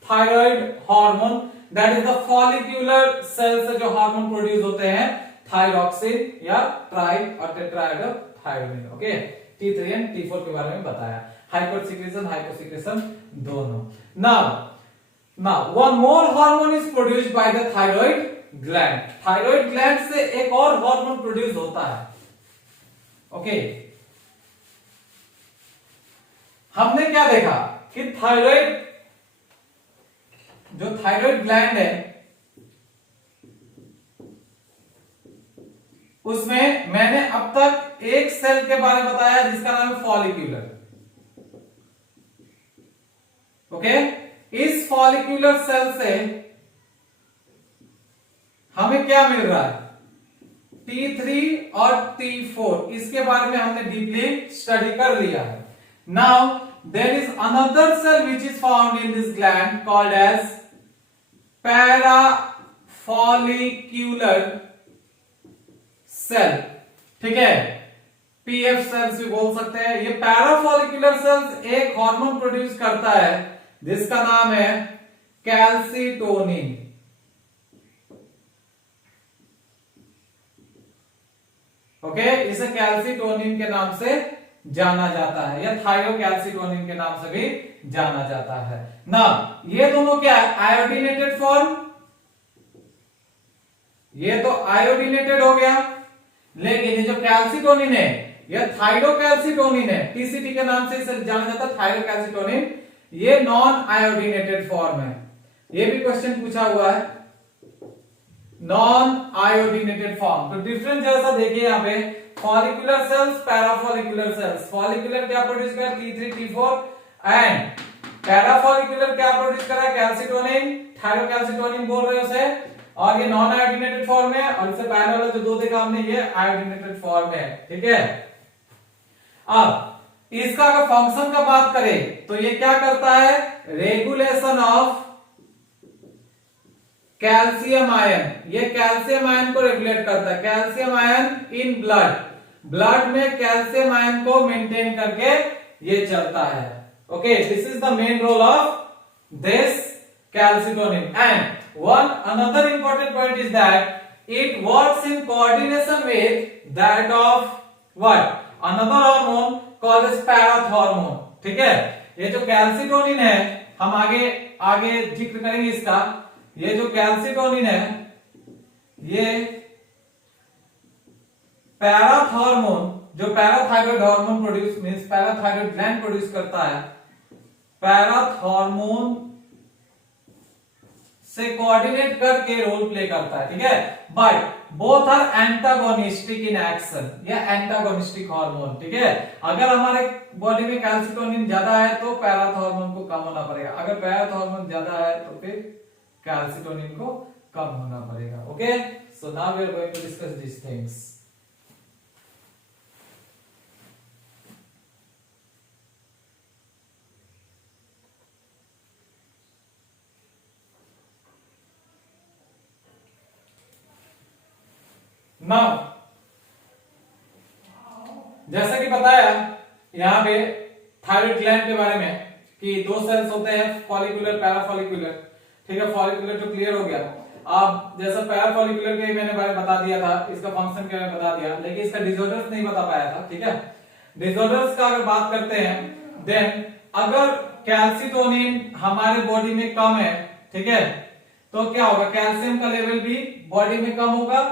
thyroid hormone, that is the follicular cell से जो हार्मोन प्रोड्यूस होते हैं, थायरॉक्सिन या ट्राई और टेट्राहाइड्रोथायरोनिन। ओके, T3 एंड T4 के बारे में बताया, हाइपर सिक्रेशन हाइपर सिक्रेशन दोनों। Now one more hormone is produced by the thyroid gland. Thyroid gland से एक और हार्मोन प्रोड्यूस होता है। ओके, हमने क्या देखा कि थायराइड, जो थायराइड ग्लैंड है उसमें मैंने अब तक एक सेल के बारे में बताया जिसका नाम है फॉलिक्यूलर। ओके, इस फॉलिक्यूलर सेल से हमें क्या मिल रहा है? T3 और T4, इसके बारे में हमने डीपली स्टडी कर लिया है। Now there is another cell which is found in this gland called as parafollicular cell, ठीक है, पीएफ सेल्स भी बोल सकते हैं। ये पैराफॉलिक्यूलर सेल्स एक हार्मोन प्रोड्यूस करता है जिसका नाम है कैल्सिटोनिन। ओके, इसे कैल्सिटोनिन के नाम से जाना जाता है या थायोकैल्सिटोनिन के नाम से भी जाना जाता है ना। ये दोनों क्या है? आयोडीनेटेड फॉर्म, ये तो आयोडीनेटेड हो गया, लेकिन ये जो कैल्सिटोनिन है यह थायरोकैल्सिटोनिन है, टीसीटी के नाम से इसे जाना जाता है थायरोकैल्सिटोनिन। ये नॉन आयोडीनेटेड फॉर्म है, ये भी क्वेश्चन पूछा हुआ है, नॉन आयोडीनेटेड फॉर्म। तो डिफरेंस जैसा देखिए यहाँ पे, follicular cells, parafollicular cells. Follicular क्या प्रोड्यूस कर, T3 T4 एंड पैराफॉलिकुलर क्या प्रोड्यूस कर रहा है, कैल्सिटोनिन, थायरोकैल्सिटोनिन बोल रहे हैं उसे। और ये नॉन आयोडीनेटेड फॉर्म है, और इससे पहले वाला जो दो देखा हमने ये आयोडीनेटेड फॉर्म है, ठीक है। अब इसका अगर फंक्शन का बात करें तो ये क्या करता है, रेगुलेशन ऑफ कैल्शियम आयन, ये कैल्शियम आयन को रेगुलेट करता है। Calcium ion in blood, blood में कैल्शियम आयन को मेंटेन करके ये चलता है। Okay, this is the main role of this calcitonin. And one another important point is that it works in coordination with that of what, another hormone called as parathormone, ठीक है। ये जो calcitonin है, हम आगे आगे जिक्र करेंगे इसका। ये जो कैल्सिटोनिन है, ये पैराथॉर्मोन, जो parathyroid hormone produce means parathyroid gland produce करता है, पैराथॉर्मोन से कोऑर्डिनेट करके रोल प्ले करता है, ठीक है। But both are antagonistic in action, या एंटागोनिस्टिक हार्मोन, ठीक है। अगर हमारे बॉडी में कैल्सिटोनिन ज्यादा है तो पैराथॉर्मोन को कम होना पड़ेगा, अगर पैराथॉर्मोन ज्यादा है तो फिर कैल्सिटोनिन को कम होना पड़ेगा। Okay, so now we are going to discuss this things. Now जैसा कि बताया यहां पे थायराइड ग्लैंड के बारे में कि दो सेल्स होते हैं, फॉलिकुलर, पैराफॉलिकुलर, ठीक है। फॉलिकुलर तो क्लियर हो गया। अब जैसा पैराफॉलिकुलर के मैंने बारे में बता दिया था, इसका फंक्शन क्या है बता दिया, लेकिन इसका डिसऑर्डर्स नहीं बता पाया था, ठीक है। डिसऑर्डर्स का अगर बात करते हैं, देन अगर कैल्सिटोनिन हमारे बॉडी में कम है, ठीक है, तो क्या होगा, कैल्शियम का लेवल भी बॉडी में कम होगा,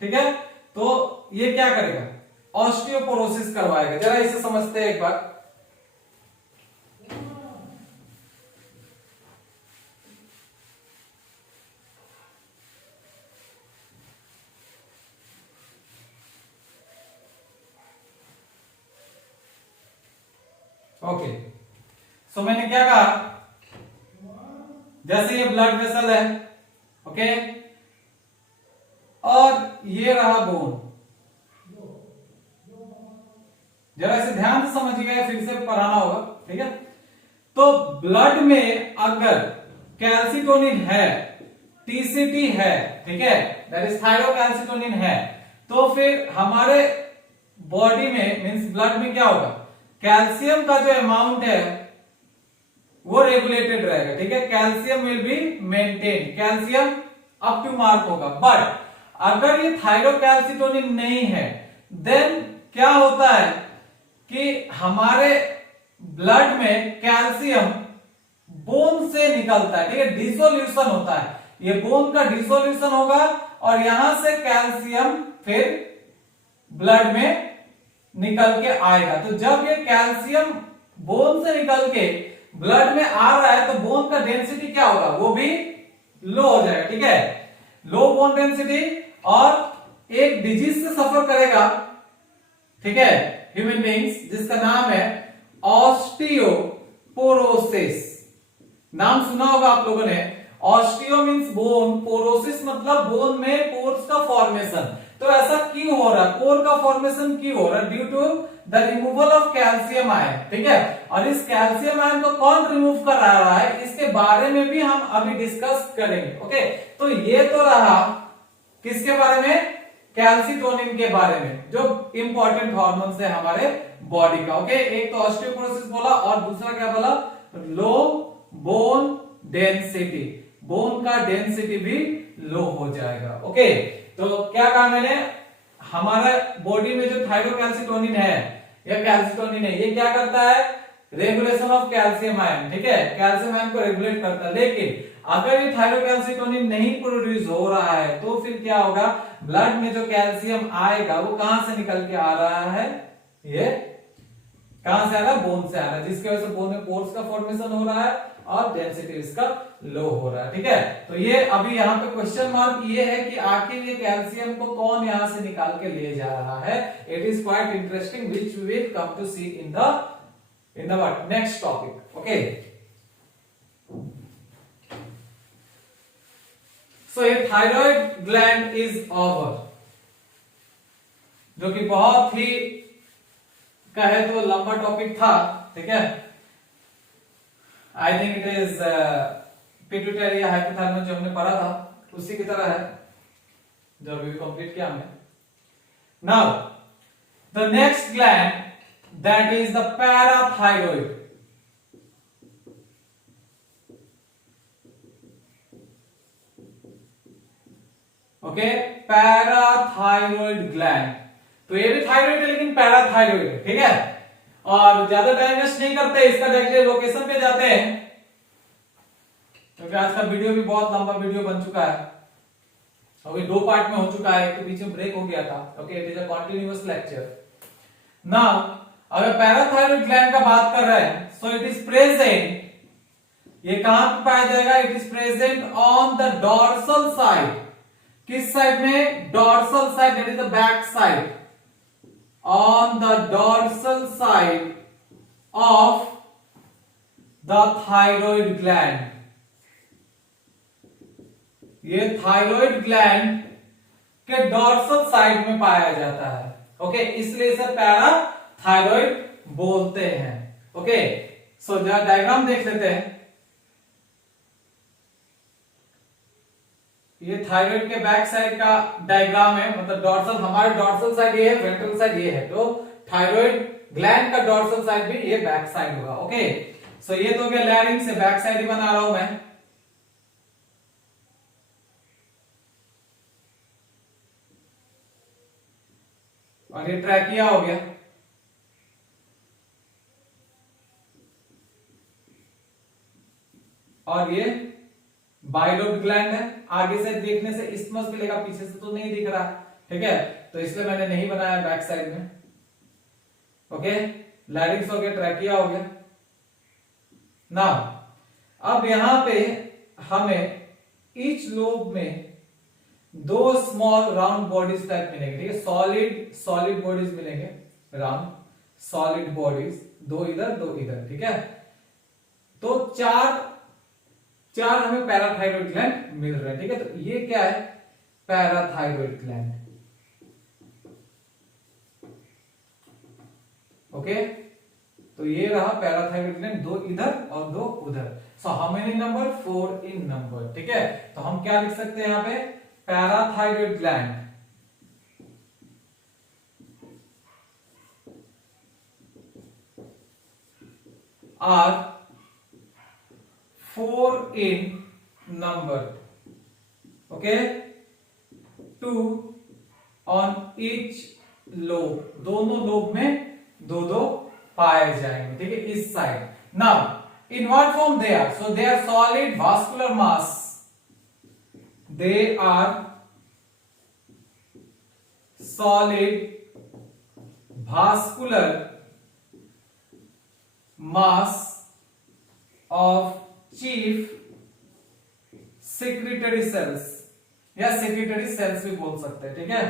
ठीक है। तो ये क्या करेगा, ऑस्टियोपोरोसिस करवाएगा। जरा इसे समझते हैं एक बार। ओके, सो मैंने क्या कहा, जैसे ये ब्लड वेसल है, ओके, और ये रहा बोन। जरा इसे ध्यान से समझिएगा, फिर से पढ़ाना होगा, ठीक है। तो ब्लड में अगर कैल्सिटोनिन है, टीसीटी है, ठीक है, दैट इज थायरोकैल्सिटोनिन है, तो फिर हमारे बॉडी में मींस ब्लड में क्या होगा, कैल्शियम का जो अमाउंट है वो रेगुलेटेड रहेगा, ठीक है। Calcium will be maintain, calcium up to mark होगा। बट अगर ये थायरोकैल्सिटोनिन नहीं है, देन क्या होता है कि हमारे ब्लड में कैल्शियम बोन से निकलता है, ठीक है, डिसोल्यूशन होता है, ये बोन का डिसोल्यूशन होगा और यहां से कैल्शियम फिर ब्लड में निकल के आएगा। तो जब ये कैल्शियम बोन से निकल के ब्लड में आ रहा है तो बोन का डेंसिटी क्या होगा, वो भी लो हो जाएगा, ठीक है, लो बोन डेंसिटी, और एक डिजीज से सफर करेगा, ठीक है, ह्यूमन बीइंग्स, जिसका नाम है ऑस्टियोपोरोसिस। नाम सुना होगा आप लोगों ने। ऑस्टियो मींस बोन, पोरोसिस मतलब बोन में पोर्स का फॉर्मेशन। तो ऐसा क्यों हो रहा है, पोर का फॉर्मेशन क्यों हो रहा है, due to the removal of calcium ion, ठीक है। और इस कैल्शियम आयन को कौन रिमूव कर रहा है, इसके बारे में भी हम अभी डिस्कस करेंगे। ओके, तो ये तो रहा किसके बारे में, कैल्सिटोनिन के बारे में, जो इंपॉर्टेंट हार्मोन है हमारे बॉडी का। ओके, एक तो ऑस्टियोपोरोसिस बोला और दूसरा क्या बोला, लो बोन डेंसिटी, बोन का डेंसिटी भी लो हो जाएगा। ओके, तो क्या कहा मैंने, हमारा बॉडी में जो थायरोकैल्सिटोनिन है या कैल्सिटोनिन है, ये क्या करता है, रेगुलेशन ऑफ कैल्शियम आयन, ठीक है, कैल्शियम आयन को रेगुलेट करता है। लेकिन अगर ये थायरोकैल्सिटोनिन नहीं प्रोड्यूस हो रहा है तो फिर क्या होगा, ब्लड में जो कैल्शियम आएगा वो कहां से निकल के आ रहा है, ये कहां से आ रहा है? बोन से आ रहा है, जिसकी वजह से बोन में पोर्स का फॉर्मेशन हो रहा है और डेंसिटी इसका लो हो रहा है। ठीक है, तो ये अभी यहाँ पे क्वेश्चन मार्क ये है कि आखिर ये कैल्शियम को कौन यहां से निकाल के ले जा रहा है। It is quite interesting which we will come to see in the what next topic. Okay, so ये थायराइड ग्लैंड इज ओवर, जो कि बहुत ही कहे तो लंबा टॉपिक था। ठीक है, I think it is pituitary या हाइपोथैलेमस जो हमने पढ़ा था उसी की तरह है, जो अभी कंप्लीट किया हमने। Now the next gland that is the parathyroid. Okay, parathyroid gland, तो ये भी थायराइड है लेकिन पैराथायरॉइड है। ठीक है, और ज्यादा टाइम वेस्ट नहीं करते, इसका डायरेक्टली लोकेशन पे जाते हैं, क्योंकि आज का वीडियो भी बहुत लंबा वीडियो बन चुका है, अभी 2 पार्ट में हो चुका है, एक तो बीच में ब्रेक हो गया था। Okay, it is a continuous lecture. Now अगर पैराथायरॉइड ग्लैंड का बात कर रहे हैं, सो इट इज प्रेजेंट, ये कहां पे पाया जाएगा? It is present on the dorsal side. किस साइड में? Dorsal side, that is the back side, on the dorsal side of the thyroid gland। ये थायराइड ग्लैंड के डॉर्सल साइड में पाया जाता है। ओके, इसलिए इसे पैराथायरॉइड बोलते हैं। ओके, सो डायग्राम देख लेते हैं। ये थायराइड के बैक साइड का डायग्राम है, मतलब डॉर्सल, हमारे डॉर्सल साइड ये है, वेंट्रल साइड ये है, तो थायराइड ग्लैंड का डॉर्सल साइड भी ये बैक साइड होगा। ओके, सो ये तो क्या लैरिंग से बैक साइड ही बना रहा हूं मैं। और ये ट्रैकिया हो गया, और ये बाइलोब ग्लैंड है। आगे से देखने से इस्मस मिलेगा, पीछे से तो नहीं दिख रहा। ठीक है, तो इसलिए मैंने नहीं बनाया बैक साइड में। ओके, लैरिंक्स हो गया, ट्रैकिया हो गया। नाउ अब यहां पे हमें ईच लोब में 2 स्मॉल राउंड बॉडीज टाइप मिलेंगे। ठीक है, सॉलिड बॉडीज मिलेंगे, राउंड सॉलिड बॉडीज, 2 इधर 2 इधर। ठीक है, तो चार हमें पैराथायरॉइड ग्लैंड मिल रहे हैं। ठीक है, तो ये क्या है? Parathyroid gland. ओके, तो ये रहा पैराथायरॉइड ग्लैंड, 2 इधर और 2 उधर। So how many number? 4 in number. ठीक है, तो हम क्या लिख सकते हैं यहां पे? Parathyroid gland are 4 in number। okay, 2 on each lobe, दोनों लोब में 2 पाए जाएंगे। ठीक है, इस side. Now in what form they are? So they are solid vascular mass, they are solid vascular mass of chief secretory cells, या secretory cells भी बोल सकते हैं। ठीक है,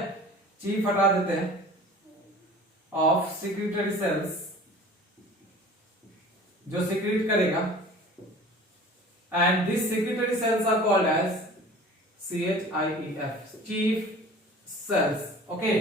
चीफ हटा देते हैं, ऑफ सेक्रेटरी सेल्स, जो सेक्रेट करेगा, and this secretory cells are called as CHIEF, chief cells. Okay,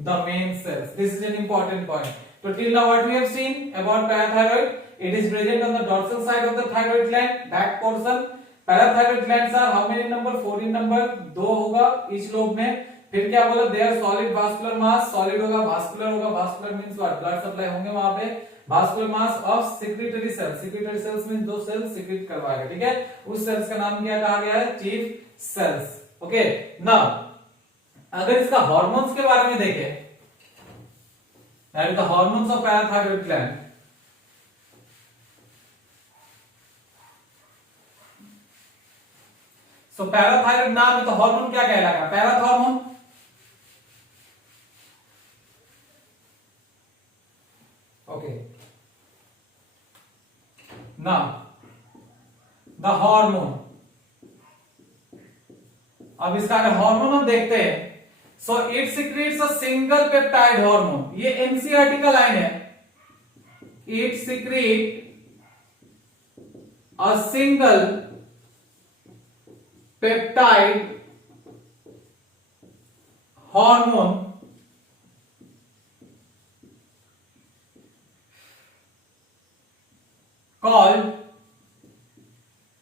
the main cells. This is an important point. So till now what we have seen about parathyroid, it is present on the dorsal side of the thyroid gland, back portion। Parathyroid glands are how many number? 4 in number, 2 होगा each lobe में। फिर क्या बोला? They are solid vascular mass, solid होगा, vascular होगा, vascular means what? Blood supply होंगे वहां पे। vascular mass of secretory cells, secretory cells means 2 cells secrete करवाएगा। ठीक है, उस cells का नाम क्या कहा गया है? chief cells। ओके, now अगर इसका हार्मोन्स के बारे में देखें, and the hormones of parathyroid gland, so parathyroid नाम में तो हार्मोन क्या कहलाएगा? Parathormone. Okay, now the hormone, अब इसका अगर हार्मोन हम देखते हैं, so it secretes a single peptide hormone, ये एनसीईआरटी का लाइन है, it secrete a single peptide hormone called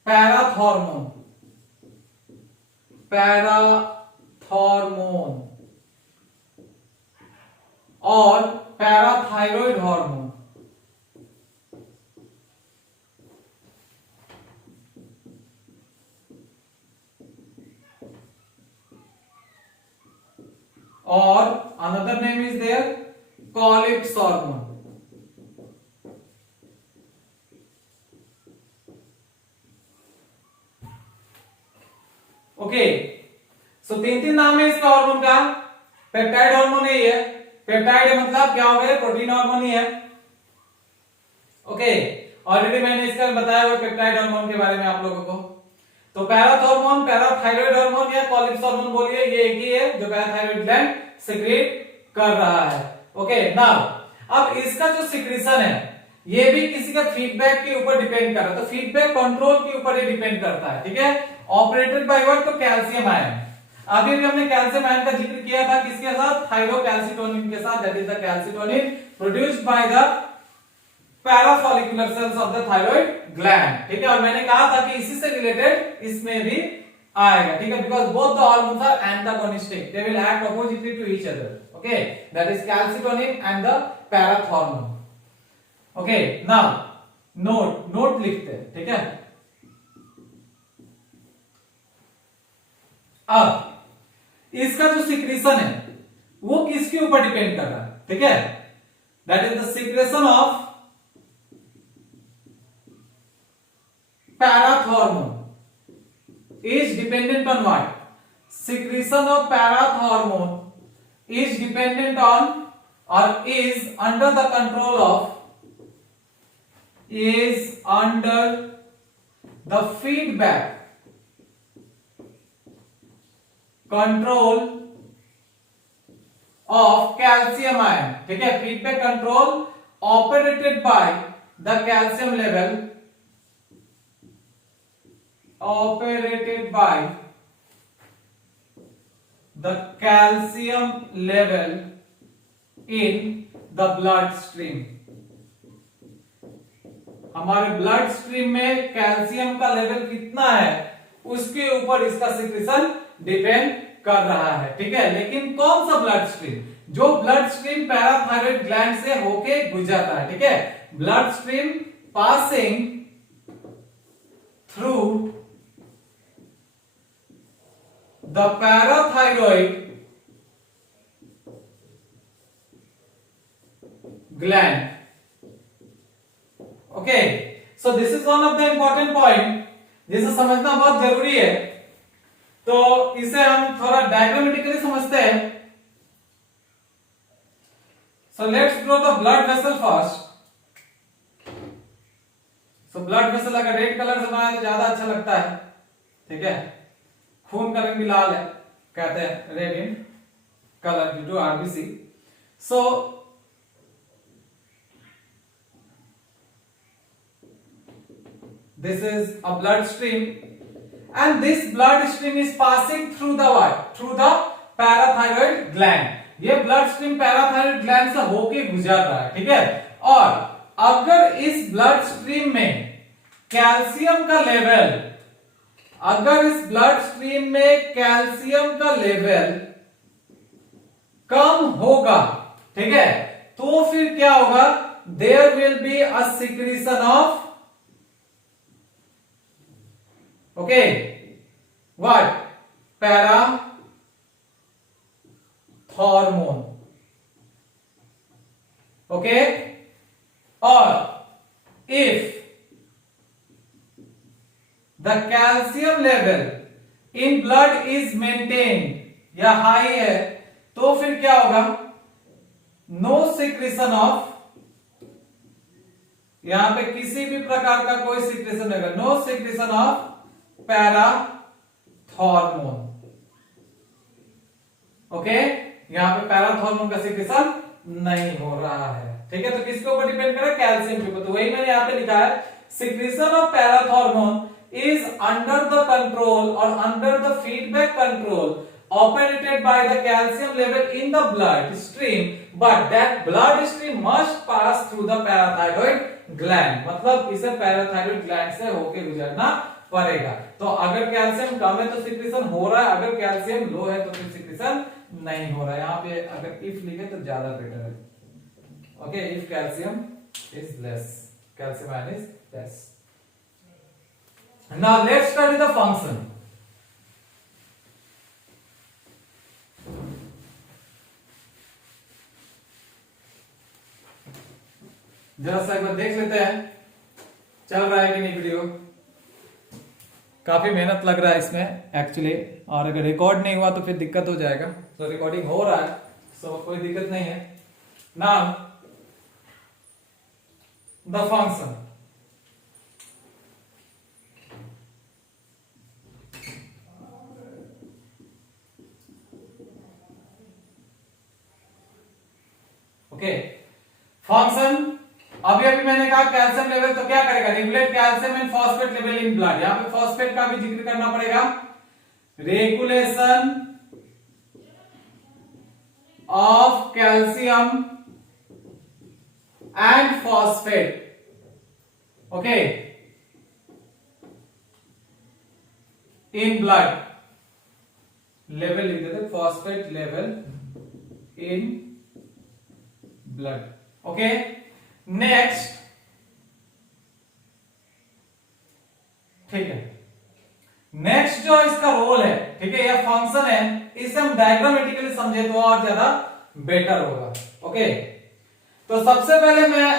parathormone, parathormone और पैराथायरॉइड हार्मोन। और another name is there, Collip's hormone. Okay, so तीन तीन नाम है इसका हार्मोन का। पेप्टाइड हार्मोन ही है, पेप्टाइड है मतलब क्या हो गया, प्रोटीन हार्मोन ही है। ओके, ऑलरेडी मैंने इसका बताया हुआ पेप्टाइड हार्मोन के बारे में आप लोगों को। तो पैराथॉर्मोन, पैराथायरॉइड हार्मोन या कॉलिप्स हार्मोन बोलिए, ये एक ही है जो पैराथायरॉइड ग्लैंड सिक्रेट कर रहा है। ओके, नाउ अब इसका जो सिक्रीशन है ये भी किसी का फीडबैक के ऊपर डिपेंड कर रहा है, तो फीडबैक कंट्रोल के ऊपर ये डिपेंड करता है, ठीक है। ऑपरेटेड बाय व्हाट, तो कैल्शियम आयन। अभी भी हमने कैल्शियम आयन का जिक्र किया था, किसके साथ, थायरोकैल्सिटोनिन के साथ, that is the calcitonin produced by the parafollicular cells of the thyroid gland, ठीक है। और मैंने कहा था कि इसी से रिलेटेड इसमें भी आएगा, ठीक है, because both the hormones are antagonistic, they will act oppositely to each other, okay, that is calcitonin and the parathormone. Okay, now note लिखते हैं, ठीक है। अब इसका जो सिक्रीशन है वो किसके ऊपर डिपेंड कर रहा है, ठीक है, that is the secretion of parathormone is dependent on what? Secretion of parathormone is dependent on or is under the control of, is under the feedback control of calcium ion, ठीक है, feedback control operated by the calcium level, operated by the calcium level in the blood stream। हमारे blood stream में calcium का level कितना है उसके ऊपर इसका सिक्रीशन डिपेंड कर रहा है, ठीक है। लेकिन कौन सा ब्लड स्ट्रीम, जो ब्लड स्ट्रीम पैराथायरॉइड ग्लैंड से होके गुजर रहा है, ठीक है, blood stream passing through the parathyroid gland, okay, so this is one of the important point जिसे समझना बहुत जरूरी है। तो इसे हम थोड़ा डायग्रामेटिकली समझते हैं। so let's draw the blood vessel first। so blood vessel अगर रेड कलर से बनाए तो ज्यादा अच्छा लगता है, ठीक है, खून का रंग भी लाल है, कहते हैं red in colour due to RBC. So this is a blood stream and this blood stream is passing through the what, through the parathyroid gland. ये ब्लड स्ट्रीम पैराथायरॉइड ग्लैंड से होके गुजर रहा है, ठीक है। और अगर इस ब्लड स्ट्रीम में कैल्शियम का लेवल, अगर इस ब्लड स्ट्रीम में कैल्शियम का लेवल कम होगा, ठीक है, तो फिर क्या होगा, there will be a secretion of, okay, what, parathormone, okay. और if the calcium level in blood is maintained या हाई है, तो फिर क्या होगा, no secretion of यहां पे किसी भी प्रकार का कोई सिक्रेशन नहीं होगा, no secretion of parathormone. Okay, यहां पे पैराथॉर्मोन का सिक्रेशन नहीं हो रहा है। ठीक है, तो किसके ऊपर डिपेंड करे? कैल्शियम के ऊपर। तो वही मैंने यहां पे लिखा है, secretion of parathormone is under the control or under the feedback control operated by the calcium level in the blood stream, but that blood stream must pass through the parathyroid gland। मतलब इसे parathyroid gland से होके गुजरना पड़ेगा। तो अगर calcium कम है तो सिक्रेशन हो रहा है, अगर कैल्शियम लो है तो फिर सिक्रेशन नहीं हो रहा है। यहाँ पे अगर इफ लिखे तो ज्यादा बेटर है। Okay, if calcium is less, calcium ion is less. Now let's study the function। जरा सा एक बार देख लेते हैं चल रहा है कि नहीं वीडियो। काफी मेहनत लग रहा है इसमें एक्चुअली, और अगर रिकॉर्ड नहीं हुआ तो फिर दिक्कत हो जाएगा। तो रिकॉर्डिंग हो रहा है, सो कोई दिक्कत नहीं है। Now the function. Okay, function अभी मैंने कहा कैल्शियम लेवल, तो क्या करेगा? Regulate calcium and phosphate level in blood. यहां पे फॉस्फेट का भी जिक्र करना पड़ेगा। Regulation of calcium and phosphate. Okay, in blood level लिख देते, phosphate level in blood. Okay, next, ठीक है, नेक्स्ट जो इसका रोल है, ठीक है, यह फंक्शन है, इसे हम डायग्रामेटिकली समझे तो और ज्यादा बेटर होगा। ओके, तो सबसे पहले मैं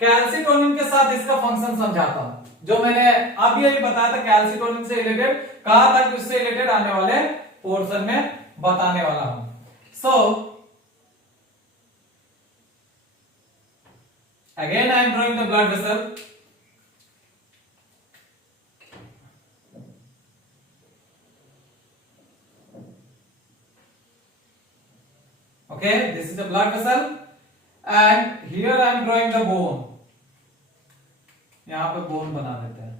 कैल्सिटोनिन के साथ इसका फंक्शन समझाता हूं, जो मैंने अभी अभी बताया था। कैल्सिटोनिन से रिलेटेड कहा था कि उससे रिलेटेड आने वाले पोर्शन में बताने वाला हूं। सो again I am drawing the blood vessel। okay, this is the blood vessel and here I am drawing the bone। यहां पे बोन बना देते हैं।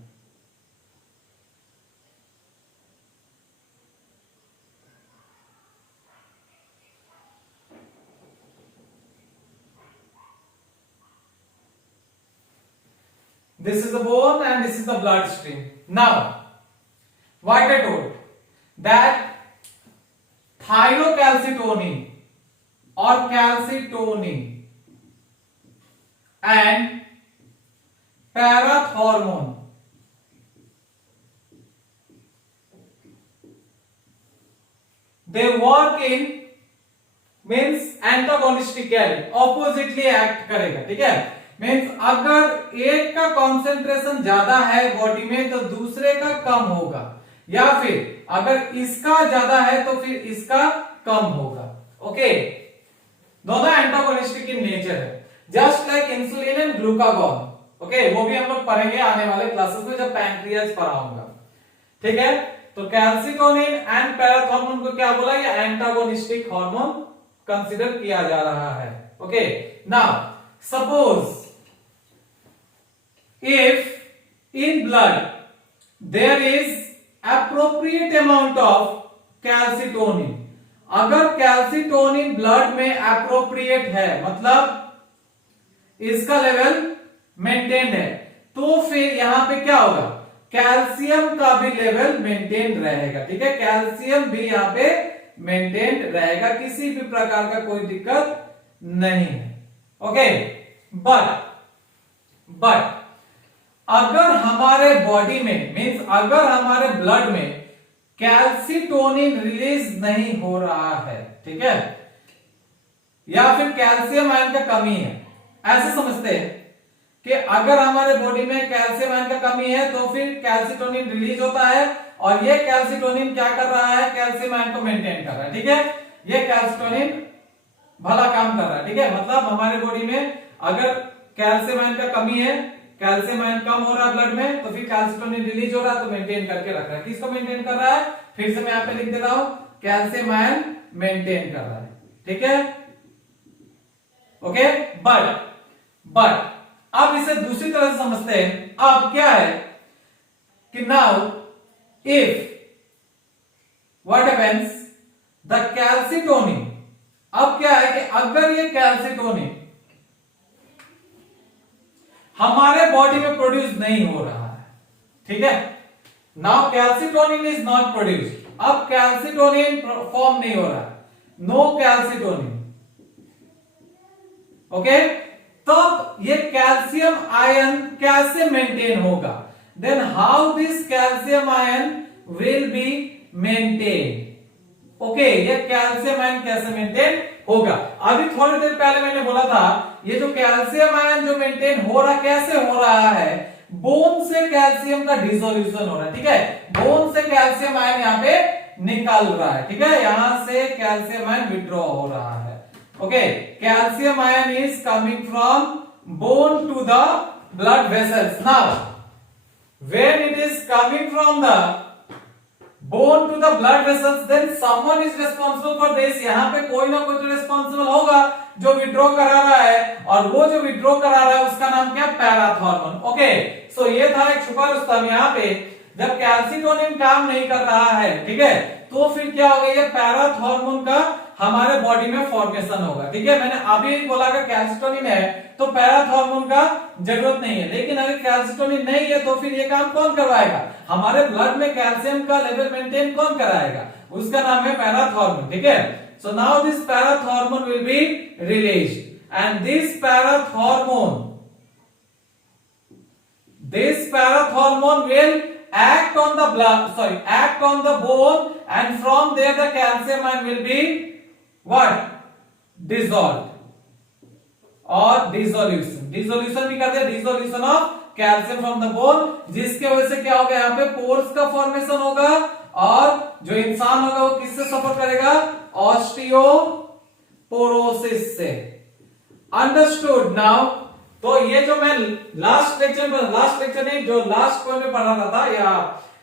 This is the bone and this is the blood stream। Now, what I told that thyrocalcitonin or calcitonin and parathormone they work in means antagonistically, oppositely act करेगा। ठीक है, means अगर एक का कॉन्सेंट्रेशन ज्यादा है बॉडी में तो दूसरे का कम होगा, या फिर अगर इसका ज्यादा है तो फिर इसका कम होगा। ओके, दोनों एंटागोनिस्टिक इन नेचर है, just like insulin and glucagon. Okay, वो भी हम लोग पढ़ेंगे आने वाले क्लासेस में जब पैंक्रियाज पढ़ाऊंगा। ठीक है, तो कैल्सिटोनिन एंड पैराथॉर्मोन को क्या बोला? ये एंटागोनिस्टिक हार्मोन कंसीडर किया जा रहा है। Okay, now suppose if in blood there is appropriate amount of calcitonin, अगर कैल्सिटोनिन ब्लड में एप्रोप्रिएट है, मतलब इसका लेवल मेंटेन है, तो फिर यहां पे क्या होगा? कैल्शियम का भी लेवल मेंटेन रहेगा। ठीक है, कैल्शियम भी यहां पे मेंटेन रहेगा, किसी भी प्रकार का कोई दिक्कत नहीं है। ओके, बट अगर हमारे बॉडी में मींस अगर हमारे ब्लड में कैल्सिटोनिन रिलीज नहीं हो रहा है, ठीक है, या फिर कैल्शियम आयन का कमी है, ऐसे समझते हैं कि अगर हमारे बॉडी में कैल्शियम आयन का कमी है तो फिर कैल्सिटोनिन रिलीज होता है, और ये कैल्सिटोनिन क्या कर रहा है? कैल्शियम आयन को मेंटेन कर रहा है। ठीक है, ये कैल्सिटोनिन भला काम कर रहा है। ठीक है, मतलब हमारे बॉडी में अगर कैल्शियम आयन का कमी है कैल्शियम आयन कम हो रहा है ब्लड में, तो फिर कैल्सिटोनिन रिलीज हो रहा है, तो मेंटेन करके रख रहा है। किसको मेंटेन कर रहा है? फिर से मैं यहाँ पे लिख दे रहा हूं, कैल्शियम आयन मेंटेन कर रहा है। ठीक है, ओके। बट अब इसे दूसरी तरह से समझते हैं। अब क्या है कि now if what happens the calcitonin, अब क्या है कि अगर ये कैल्सिटोनिन हमारे बॉडी में प्रोड्यूस नहीं हो रहा है, ठीक है, now calcitonin is not produced, अब कैल्सिटोनिन फॉर्म नहीं हो रहा है, नो कैल्सिटोनिन, ओके, तब ये कैल्शियम आयन कैसे मेंटेन होगा? Then how this calcium ion will be maintain, okay, ये कैल्शियम आयन कैसे मेंटेन होगा? अभी थोड़ी देर पहले मैंने बोला था ये जो कैल्शियम आयन जो मेंटेन हो रहा, कैसे हो रहा है? बोन से कैल्शियम का डिसोल्यूशन हो रहा है, ठीक है, बोन से कैल्शियम आयन यहाँ पे निकल रहा है, ठीक है, यहां से कैल्शियम आयन विड्रॉ हो रहा है, okay, calcium ion is coming from bone to the blood vessels. Now when it is coming from the bone to the blood vessels, then someone is responsible for this, यहां पे कोई ना कोई तो responsible होगा जो विड्रॉ करा रहा है, और वो जो विड्रॉ करा रहा है उसका नाम क्या? Parathormone, okay. सो ये था एक छुपा रुस्तम। यहाँ पे जब कैल्सिटोनिन काम नहीं कर रहा है, ठीक है, तो फिर क्या होगा? ये पैराथॉर्मोन का हमारे बॉडी में फॉर्मेशन होगा, ठीक है। मैंने अभी बोला कि कैल्सिटोनिन है तो पैराथॉर्मोन का जरूरत नहीं है, लेकिन अगर कैल्सिटोनिन नहीं है तो फिर ये काम कौन करवाएगा? हमारे ब्लड में कैल्शियम का लेवल मेंटेन कौन कराएगा? उसका नाम है पैराथॉर्मोन, ठीक है। So now this parathormone will be released and this parathormone will act on the act on the bone, and from there the calcium ion will be what? Dissolved or dissolution भी करते हैं, dissolution of calcium from the bone, जिसके वजह से क्या होगा? यहाँ पे पोर्स का फॉर्मेशन होगा, और जो इंसान होगा वो किससे सफर करेगा? ऑस्टियोपोरोसिस से। Understood now? तो ये जो मैं लास्ट लेक्चर नहीं, जो लास्ट पॉइंट में पढ़ा रहा था, या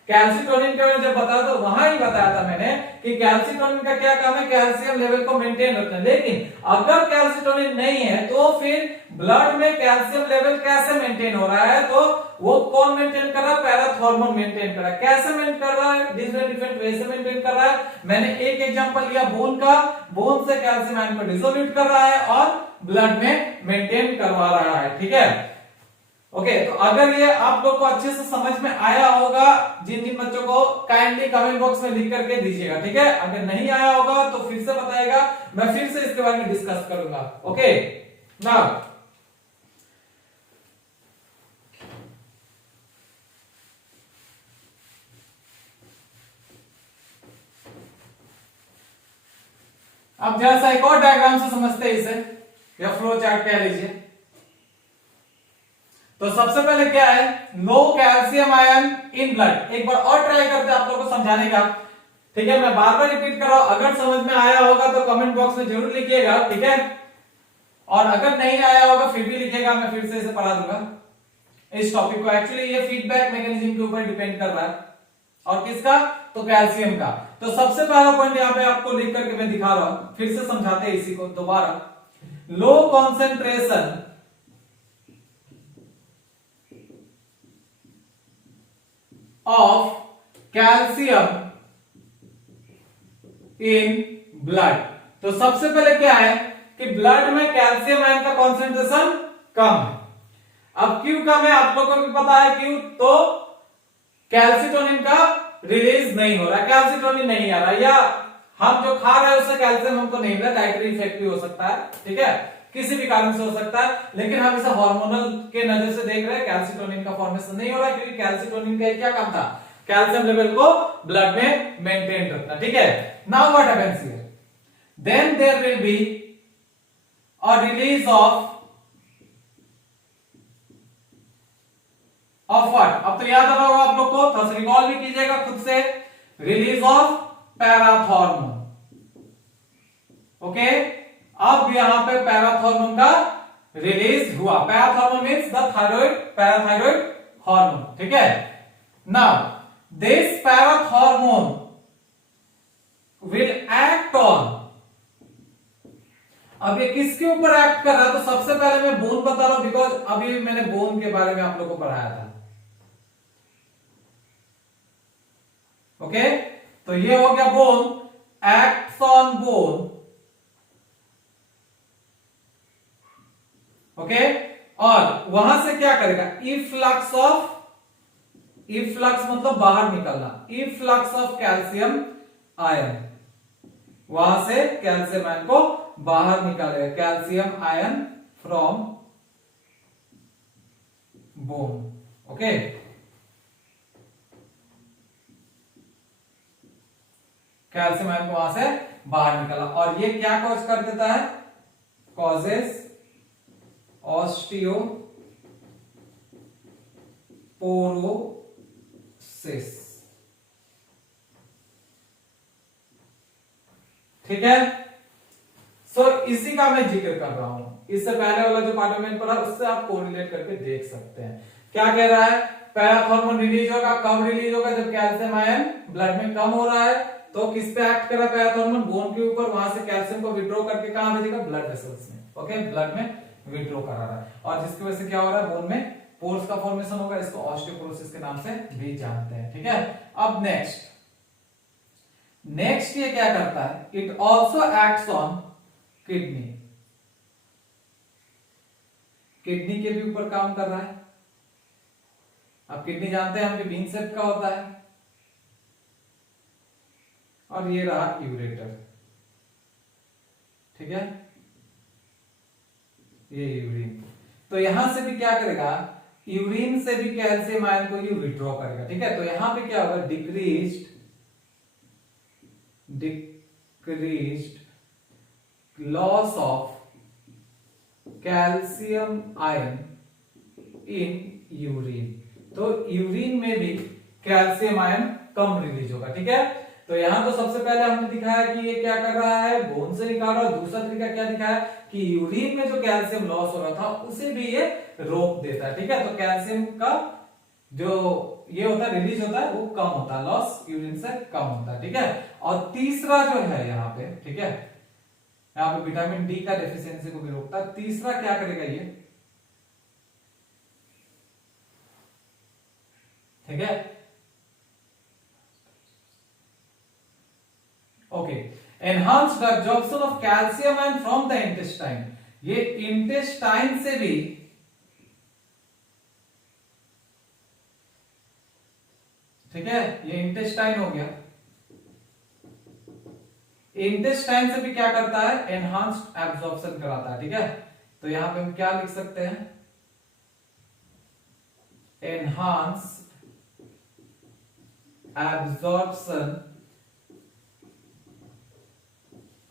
कैल्सिटोनिन के बारे में जब बताया तो वहां ही बताया था मैंने कि कैल्सिटोनिन का क्या काम है? कैल्शियम लेवल को मेंटेन रखना। लेकिन अगर कैल्सिटोनिन नहीं है तो फिर ब्लड में कैल्शियम लेवल कैसे मेंटेन हो रहा है? तो वो कौन मेंटेन कर रहा है? पैराथॉर्मोन मेंटेन कर रहा है। कैसे मेंटेन कर रहा है? डिफरेंट वे से मेंटेन कर रहा है। मैंने एक एग्जांपल लिया बोन का, बोन से कैल्शियम आयन को डिसोल्यूट कर रहा है और ब्लड में मेंटेन करवा रहा है, ठीक है, ओके। तो अगर ये आप लोग को अच्छे से समझ में आया होगा, जिन बच्चों को काइंडली कमेंट बॉक्स में लिख करके दीजिएगा, ठीक है। अगर नहीं आया होगा तो फिर से बताइएगा, मैं फिर से इसके बारे में डिस्कस करूंगा, ओके। नाउ अब जरा एक और डायग्राम से समझते हैं इसे, या फ्लो चार्ट कह लीजिए। तो सबसे पहले क्या है? No calcium ion in blood. एक बार और ट्राई करते हैं आप लोगों को समझाने का, ठीक है। मैं बार बार रिपीट कर रहा हूं, अगर समझ में आया होगा तो कमेंट बॉक्स में जरूर लिखिएगा, ठीक है, और अगर नहीं आया होगा फिर भी लिखिएगा, मैं फिर से इसे पढ़ा दूंगा इस टॉपिक को। एक्चुअली ये फीडबैक मैकेनिज्म के ऊपर डिपेंड कर रहा है, और किसका? तो कैल्शियम का। तो सबसे पहला पॉइंट यहां पे आपको लिख करके मैं दिखा रहा हूं, फिर से समझाते हैं इसी को दोबारा। Low concentration of calcium in blood. तो सबसे पहले क्या है कि ब्लड में कैल्शियम आयन का कॉन्सेंट्रेशन कम है। अब क्यों कम है? आप लोगों को भी पता है क्यों। तो कैल्सिटोनिन का रिलीज नहीं हो रहा, कैल्सिटोनिन नहीं आ रहा, या हम जो खा रहे हैं उससे कैल्शियम हमको नहीं मिल रहा। डाइटरी इफेक्ट भी हो सकता है, ठीक है, किसी भी कारण से हो सकता है, लेकिन हम इसे हार्मोनल के नजर से देख रहे हैं। कैल्सिटोनिन का फॉर्मेशन नहीं हो रहा क्योंकि कैल्सिटोनिन का क्या काम था? कैल्शियम लेवल को ब्लड में मेंटेन रखना, ठीक है। Now what happens here? Then there will be a release of what? अब तो याद आ रहा होगा आप लोग को, तो रिकॉल भी कीजिएगा खुद से। Release of parathormone, okay. अब यहां पे पैराथॉर्मोन का रिलीज हुआ। Parathormone means the thyroid parathyroid hormone, ठीक है। Now this parathormone will act on, अब ये किसके ऊपर एक्ट कर रहा है? तो सबसे पहले मैं बोन बता रहा हूं, बिकॉज अभी मैंने बोन के बारे में आप लोगों को पढ़ाया था। ओके, तो ये हो गया bone, acts on bone. Okay, और वहां से क्या करेगा? इफ्लक्स ऑफ, इफ्लक्स मतलब बाहर निकलना, इफ्लक्स ऑफ कैल्शियम आयन, वहां से कैल्शियम आयन को बाहर निकालेगा, calcium ion from bone. Okay, calcium ion को वहां से बाहर निकाला, और ये क्या कॉज कर देता है? कॉजेस ऑस्टियोपोरोसिस, ठीक है। सो इसी का मैं जिक्र कर रहा हूं, इससे पहले वाला जो पार्ट में पढ़ा उससे आप कोरिलेट करके देख सकते हैं। क्या कह रहा है? पैराथॉर्मोन रिलीज होगा, कब रिलीज होगा? जब कैल्शियम आयन ब्लड में कम हो रहा है। तो किस पे एक्ट कर रहा है पैराथॉर्मोन? बोन के ऊपर, वहां से कैल्शियम को विड्रॉ करके कहां भेजेगा? ब्लड वेसल्स में। ओके, ब्लड में विड्रॉ करा रहा है, और जिसकी वजह से क्या हो रहा है? बोन में पोर्स का फॉर्मेशन होगा, इसको ऑस्टियोपोरोसिस के नाम से भी जानते हैं, ठीक है। अब नेक्स्ट ये क्या करता है? It also acts on kidney, kidney के भी ऊपर काम कर रहा है। अब किडनी जानते हैं हम कि बीन शेप का होता है, और ये रहा यूरेटर, ठीक है, ये यूरिन। तो यहां से भी क्या करेगा? यूरिन से भी कैल्शियम आयन को ये विड्रॉ करेगा, ठीक है। तो यहां पे क्या होगा? Decreased loss of calcium ion in urine, तो यूरिन में भी कैल्शियम आयन कम रिलीज होगा, ठीक है। तो यहां तो सबसे पहले हमने दिखाया कि ये क्या कर रहा है? बोन से निकाल रहा है। दूसरा तरीका क्या दिखाया? कि यूरिन में जो कैल्शियम लॉस हो रहा था उसे भी ये रोक देता है, ठीक है। तो कैल्शियम का जो ये होता है रिलीज होता है वो कम होता है, लॉस यूरिन से कम होता है, ठीक है। और तीसरा जो है यहाँ पे, ठीक है, यहाँ पे विटामिन डी का डेफिशिएंसी को भी रोकता है। तीसरा क्या करेगा ये? ठीक है, okay. Enhanced absorption of calcium ion from the intestine, ये इंटेस्टाइन से भी, ठीक है, ये इंटेस्टाइन हो गया, इंटेस्टाइन से भी क्या करता है? एनहांस्ड एब्जॉर्प्शन कराता है, ठीक है। तो यहां पे हम क्या लिख सकते हैं? Enhanced absorption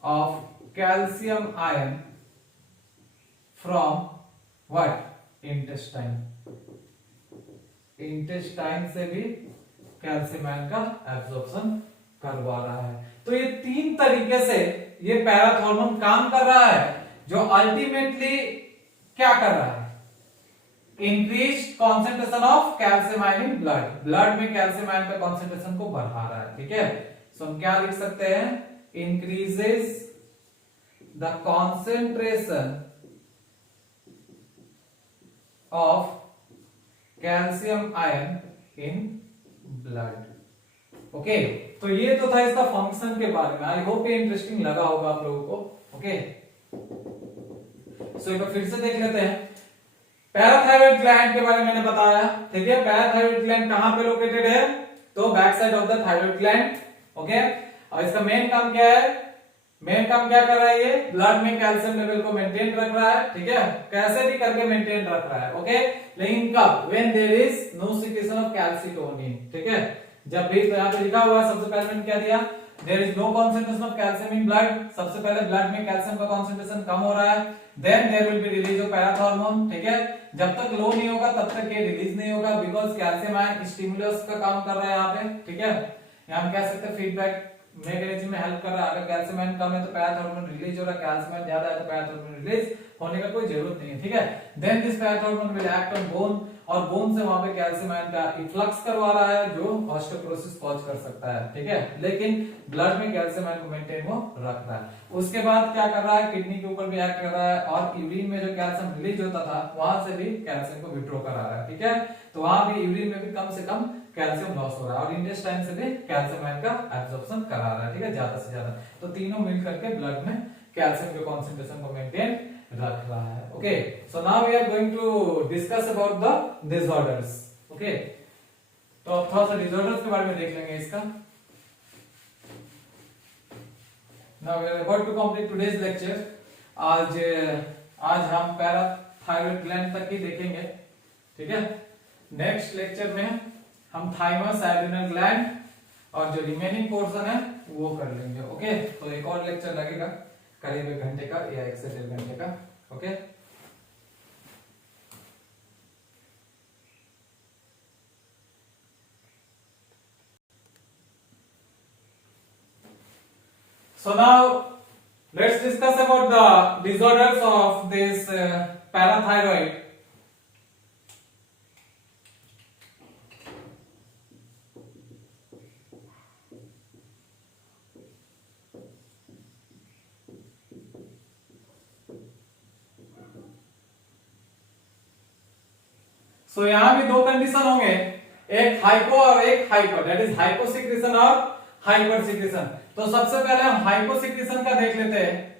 of calcium ion from what? intestine, intestine से भी कैल्शियम आयन का एब्जॉर्प्शन करवा रहा है। तो ये तीन तरीके से ये पैराथॉर्मोन काम कर रहा है, जो अल्टीमेटली क्या कर रहा है? Increase concentration of calcium ion in blood, blood में कैल्शियम आयन का कॉन्सेंट्रेशन को बढ़ा रहा है, ठीक है। सो हम क्या लिख सकते हैं? increases the concentration of calcium ion in blood. Okay, तो ये तो था इसका फंक्शन के बारे में। आई होप ये इंटरेस्टिंग लगा होगा आप लोगों को। ओके, सो एक बार फिर से देख लेते हैं। पैराथायरॉइड ग्लैंड के बारे में मैंने बताया, ठीक है। पैराथायरॉइड ग्लैंड कहां पे लोकेटेड है? तो back side of the thyroid gland, okay. और इसका मेन काम क्या है? मेन काम क्या कर रहा है? ये ब्लड में कैल्शियम लेवल को मेंटेन रख रहा है, ठीक है, कैसे भी करके मेंटेन रख रहा है, ओके। लेकिन कब? When there is no secretion of calcitonin, ठीक है। जब भी, तो यहां पे लिखा हुआ है, सबसे पहले मैंने क्या दिया? There is no concentration of calcium in blood, सबसे पहले ब्लड में कैल्शियम का कॉन्सेंट्रेशन कम हो रहा है, then there will be release of parathormone, ठीक है। जब तक लो नहीं होगा तब तक ये रिलीज नहीं होगा, बिकॉज कैल्शियम आयन स्टिमुलस का काम कर रहा है यहाँ पे, ठीक है। यहां हम कह सकते हैं फीडबैक मैकेनिज्म में हेल्प कर रहा है। अगर कैल्शियम आयन कम है तो पैराथॉर्मोन रिलीज हो रहा है, कैल्शियम आयन ज्यादा है तो पैराथॉर्मोन रिलीज होने का कोई जरूरत नहीं है, ठीक है। Then this parathormone will act on bone, और बोन से वहां पे कैल्शियम आयन का इफ्लक्स करवा रहा है जो ऑस्टियोपोरोसिस कॉज कर सकता है, ठीक है। लेकिन ब्लड में कैल्शियम आयन को मेंटेन वो रख रहा है। उसके बाद क्या कर रहा है, किडनी के ऊपर भी एक्ट कर रहा है, और यूरिन में जो कैल्शियम रिलीज होता था वहां से भी कैल्शियम को विड्रॉ करा रहा है, ठीक है। तो वहां भी यूरिन में भी कम से कम कैल्शियम लॉस हो रहा है, और इंटेस्टाइन से भी कैल्शियम आयन का एब्जॉर्प्शन करा रहा है, ठीक है, ज्यादा से ज्यादा। तो तीनों मिल करके ब्लड में कैल्शियम के कॉन्सेंट्रेशन को मेंटेन रख रहा है। Okay, so now we are going to discuss about the disorders. Okay, तो अब थोड़ा सा डिसऑर्डर्स के बारे में देख लेंगे इसका। Now we are about to complete today's lecture. आज हम पैराथायरॉइड ग्लैंड तक ही देखेंगे, ठीक है। नेक्स्ट लेक्चर में हम थाइमस, एड्रिनल ग्लैंड और जो रिमेनिंग पोर्शन है वो कर लेंगे। ओके, तो एक और लेक्चर लगेगा करीब 1 घंटे का या 1 से 1.5 घंटे का। Okay, so now let's discuss about the disorders of this parathyroid. सो यहाँ भी दो कंडीशन होंगे, एक हाइपो और एक हाइपर, दैट इज हाइपोसिक्रेशन और हाइपर सिक्रेशन। तो सबसे पहले हम हाइपोसिक्रेशन का देख लेते हैं।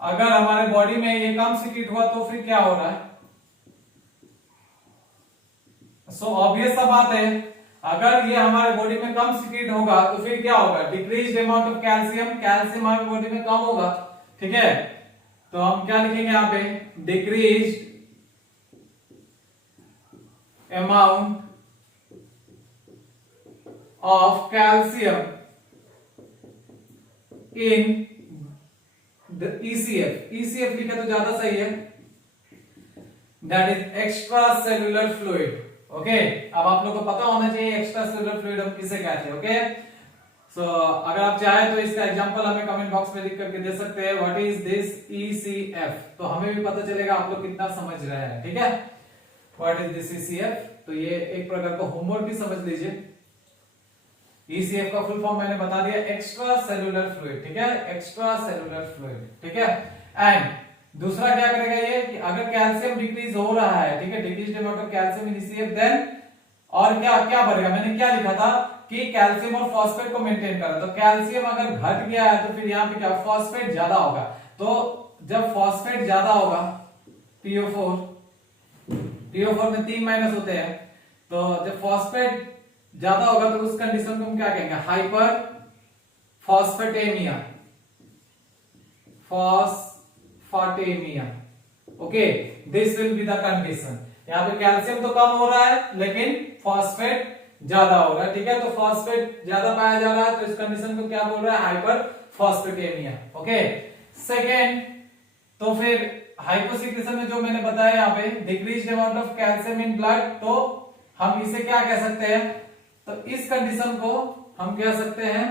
अगर हमारे बॉडी में ये कम सिक्रेट हुआ तो फिर क्या हो रहा है? सो ऑब्वियस सा बात है, अगर ये हमारे बॉडी में कम सिक्रेट होगा तो फिर क्या होगा? Decreased amount of calcium, calcium हमारे बॉडी में कम होगा, ठीक है। तो हम क्या लिखेंगे यहाँ पे? Decreased amount of calcium in the ECF. ECF लिखा तो ज्यादा सही है, that is extra cellular fluid. Okay, अब आप लोगों को पता होना चाहिए एक्स्ट्रा सेल्यूलर फ्लूइड हम किसे कहते हैं। ओके, सो अगर आप चाहे तो इसका एग्जांपल हमें कमेंट बॉक्स में लिख करके दे सकते हैं, व्हाट इज दिस ईसीएफ, तो हमें भी पता चलेगा आप लोग कितना समझ रहे हैं, ठीक है। व्हाट इज दिस ईसीएफ, तो ये एक प्रकार का होमवर्क भी समझ लीजिए। ईसीएफ का फुल फॉर्म मैंने बता दिया, एक्स्ट्रा सेल्यूलर फ्लूइड, ठीक है, एक्स्ट्रा सेल्यूलर फ्लूइड, ठीक है। एंड दूसरा क्या करेगा ये कि अगर कैल्शियम डिक्रीज हो रहा है, ठीक है, decreased amount of calcium in ECF, then और क्या क्या बढ़ेगा? मैंने क्या लिखा था कि कैल्शियम और फॉस्फेट को मेंटेन करना, तो कैल्शियम अगर घट गया है तो फिर यहाँ पे क्या? फॉस्फेट ज्यादा होगा। तो जब फॉस्फेट ज्यादा होगा, PO4 में 3 माइनस होते हैं, तो जब फॉस्फेट ज्यादा होगा तो उस कंडीशन को हम क्या कहेंगे? Hyper phosphatemia, phosphatemia. Okay, this will be the condition. यहाँ पे कैल्शियम तो कम हो रहा है लेकिन फॉस्फेट ज्यादा हो रहा है, ठीक है। तो फॉस्फेट ज्यादा पाया जा रहा है तो इस कंडीशन को क्या बोल रहा है? हाइपर फॉस्फेटेमिया। ओके, सेकेंड, तो फिर हाइपोसिक्रेशन में जो मैंने बताया यहाँ पे decreased amount of calcium in blood, तो हम इसे क्या कह सकते हैं? तो इस कंडीशन को हम कह सकते हैं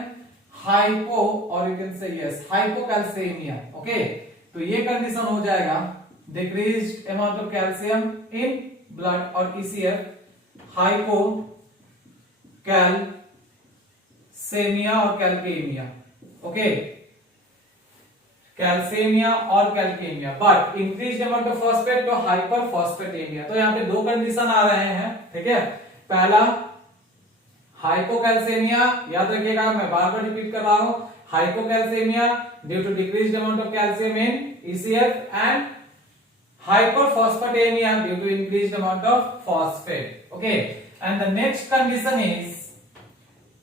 हाइपो, और you can say yes hypocalcemia. Okay, तो ये कंडीशन हो जाएगा decreased amount of calcium in blood और ईसीएफ, हाइपो कैल्सेमिया और कैल्केमिया। ओके, कैल्सेमिया और calcaemia, but increased amount of phosphate तो हाइपर फॉस्फेटेमिया। तो यहाँ पे दो कंडीशन आ रहे हैं, ठीक है। पहला हाइपोकैल्सेमिया, याद रखिएगा, मैं बार बार रिपीट कर रहा हूं, hypocalcaemia due to decreased amount of calcium in ECF, and hyperphosphatemia due to increased amount of phosphate. Okay, and the next condition is,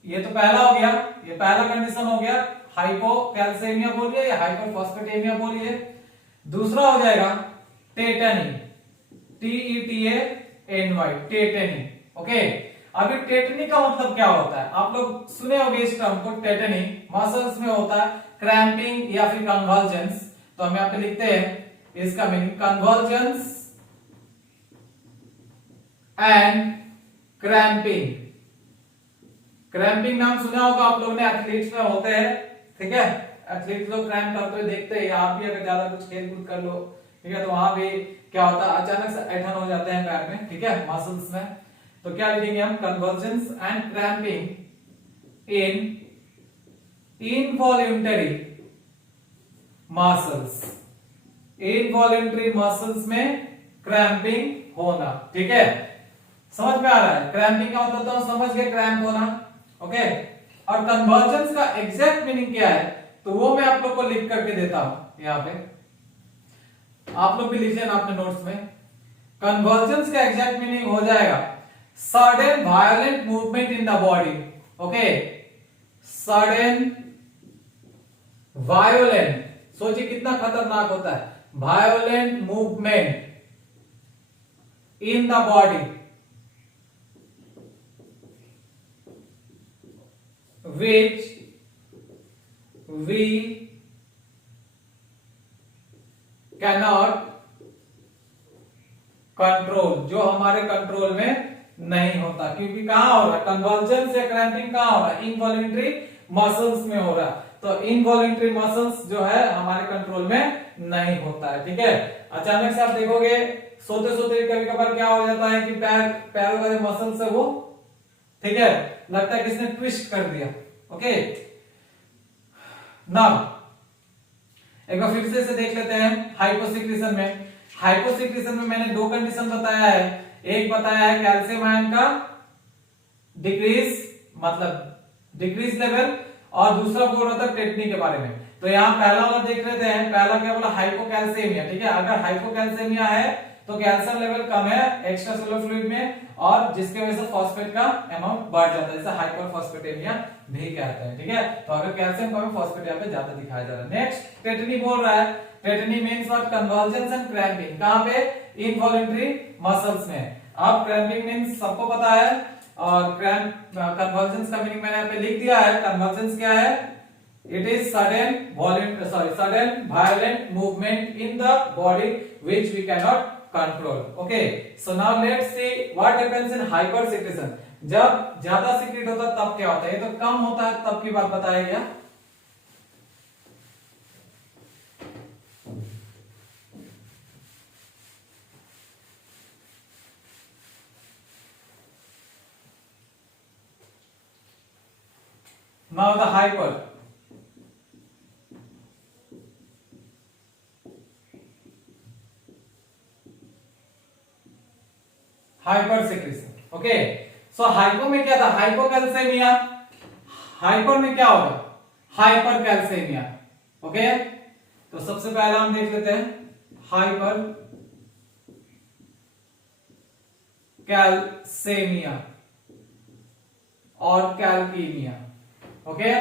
ये तो पहला हो गया, ये पहला कंडीशन हो गया, हाइपोकैल्सेमिया बोलिए या हाइपरफॉस्फेटेमिया बोलिए। दूसरा हो जाएगा टेटनी, TETANY, टेटनी। ओके, अभी टेटनी का मतलब क्या होता है? आप लोग सुने होंगे इस टर्म को, टेटनी मसल्स में होता है क्रैम्पिंग या फिर कन्वर्जेंस। तो हम यहाँ पे लिखते हैं इसका meaning convergence and cramping. Cramping नाम सुना होगा आप लोगों ने, एथलीट्स में होते हैं, ठीक है, एथलीट लोग क्रैम्प करते हुए देखते हैं। आप भी अगर ज्यादा कुछ खेल कूद कर लो, ठीक है, तो वहां भी क्या होता है, अचानक से ऐठन हो जाते हैं पैर में, ठीक है, मसल्स में। तो क्या लिखेंगे हम, convergence and cramping in involuntary muscles. Involuntary muscles में क्रैम्पिंग होना, ठीक है, समझ में आ रहा है। क्रैम्पिंग का मतलब तो समझ गए, क्रैम्प होना, ओके। और कन्वर्जेंस का एग्जैक्ट मीनिंग क्या है, तो वो मैं आप लोग को लिख करके देता हूं यहां पे, आप लोग भी लिख लेना अपने नोट्स में। कन्वर्जेंस का एग्जैक्ट मीनिंग हो जाएगा sudden violent movement in the body, okay, sudden violent, सोचिए कितना खतरनाक होता है, violent movement in the body which we cannot control, जो हमारे कंट्रोल में नहीं होता, क्योंकि कहां हो रहा है कन्वर्जेंस या क्रैम्पिंग, कहां हो रहा है, इनवॉल्यूंटरी मसल्स में हो रहा है। तो इनवॉल्यूंटरी मसल्स जो है हमारे कंट्रोल में नहीं होता है, ठीक है। अचानक से आप देखोगे सोते सोते कभी कभार क्या हो जाता है कि पैरों वाले मसल से वो, ठीक है, लगता है किसने ट्विस्ट कर दिया, ओके। नाउ एक बार फिर से इसे देख लेते हैं। हाइपोसिक्रेशन में, हाइपोसिक्रेशन में मैंने दो कंडीशन बताया है, एक बताया है कैल्शियम आयन का डिक्रीज, मतलब डिक्रीज लेवल, और दूसरा बोल रहा था टेटनी के बारे में। तो यहाँ पहला वाला देख लेते हैं, पहला क्या बोला, हाइपोकैल्सेमिया, ठीक है। अगर हाइपोकैल्सेमिया है तो कैल्शियम लेवल कम है एक्स्ट्रा सेलुलर फ्लूइड में, और जिसके वजह से फॉस्फेट का अमाउंट बढ़ जाता है, जैसे हाइपरफॉस्फेटेमिया भी कहते हैं, ठीक है। तो अगर कैल्शियम कम है, फॉस्फेट यहाँ पे ज्यादा दिखाया जा रहा है। नेक्स्ट टेटनी बोल रहा है, tetani means what, convergence and cramping, कहां पे, इनवॉलंटरी मसल्स में। अब क्रैम्पिंग मींस सबको पता है, और क्रैम्प कन्वर्जेंस का मीनिंग मैंने यहाँ पे लिख दिया है। कन्वर्जेंस क्या है, it is sudden violent movement in the body which we cannot control, okay। so now let's see what happens in hypersecretion। जब ज्यादा सीक्रेट होता है तब क्या होता है, ये तो कम होता है तब की बात बताया गया। now the hyper secretion, okay. So hypo में क्या था, हाइपोकैल्सेमिया, हाइपर में क्या होगा, हाइपर कैल्सेमिया, ओके। तो सबसे पहला हम देख लेते हैं हाइपर कैल्सेमिया और कैल्कीमिया, ओके।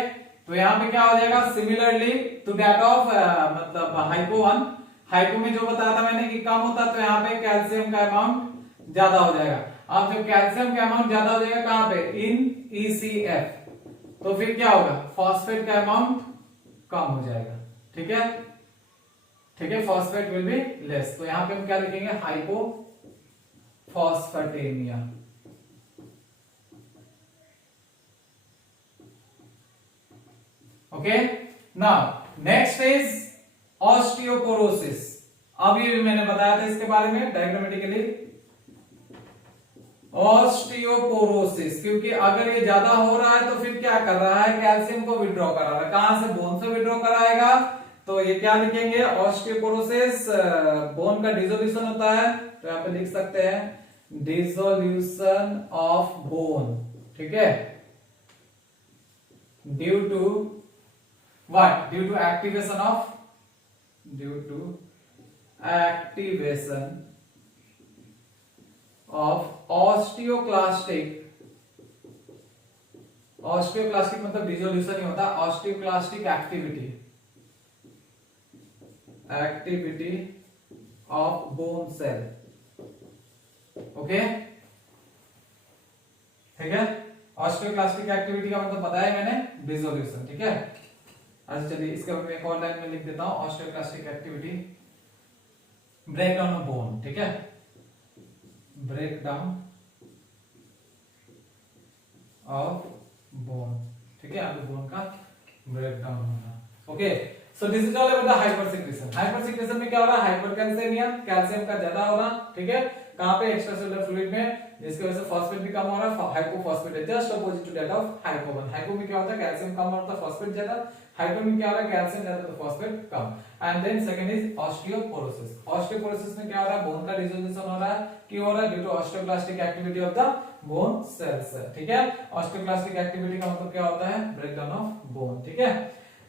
तो यहां पे क्या हो जाएगा, सिमिलरली टू दैट ऑफ मतलब हाइपो वन, हाइपो में जो बताया था मैंने कि कम होता, तो यहाँ पे कैल्शियम का अमाउंट ज्यादा हो जाएगा। अब जब कैल्शियम का अमाउंट ज्यादा हो जाएगा कहां पे, इन ECF, तो फिर क्या होगा, फॉस्फेट का अमाउंट कम हो जाएगा, ठीक है, ठीक है, फॉस्फेट विल बी लेस। तो यहां पे हम क्या लिखेंगे, hypophosphatemia, okay. Now next is osteoporosis. अभी भी मैंने बताया था इसके बारे में डायग्रामेटिकली, ऑस्टियोपोरोसिस, क्योंकि अगर ये ज्यादा हो रहा है तो फिर क्या कर रहा है, कैल्शियम को विड्रॉ करा रहा है, कहां से, बोन से विड्रॉ कराएगा। तो ये क्या लिखेंगे, ऑस्टियोपोरोसिस, बोन का डिसोल्यूशन होता है, तो यहां पे लिख सकते हैं डिसोल्यूशन ऑफ बोन, ठीक है, due to what, due to activation of osteoclastic, osteoclastic मतलब डिसोल्यूशन ही होता है, osteoclastic activity of bone cell, okay, ठीक है। ऑस्टियोक्लास्टिक एक्टिविटी का मतलब बताया मैंने, डिसोल्यूशन, ठीक है। अच्छा चलिए इसके बाद एक और लाइन में लिख देता हूं, osteoclastic activity, break down of bone, ठीक है, ब्रेक डाउन ऑफ बोन, ठीक है, आपको बोन का ब्रेक डाउन होना। Okay, so this is all about the hypersecretion. Hypersecretion में क्या हो रहा है, हाइपरकैल्सियमिया, कैल्शियम का ज्यादा हो रहा, ठीक है, कहां पे, एक्स्ट्रासेलुलर फ्लूइड में, जिसकी वजह से फॉस्फेट भी कम हो रहा है, हाइपोफॉस्फेट है, just opposite to that of hypo one. Hypo में क्या होता है, कैल्शियम कम होता है, फॉस्फेट ज्यादा, हाइपो में क्या हो रहा है, कैल्शियम ज्यादा तो फॉस्फेट कम। And then second is osteoporosis. Osteoporosis में क्या हो रहा है, बोन का डिसोसिएशन हो रहा है, क्यों हो रहा है, due to osteoblastic activity of the bone cells, ठीक है। ऑस्टियोब्लास्टिक एक्टिविटी का मतलब क्या होता है, ब्रेकडाउन ऑफ बोन, ठीक है।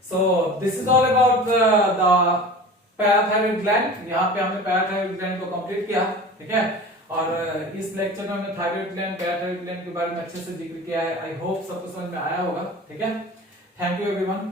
सो this is all about the parathyroid gland. यहाँ पे हमने पैराथायरॉइड ग्लैंड को कंप्लीट किया, ठीक है, और इस लेक्चर में हमने थायराइड ग्लैंड, पैराथायरॉइड ग्लैंड के बारे में अच्छे से जिक्र किया है। आई होप सबको समझ में आया होगा, ठीक है। Thank you everyone.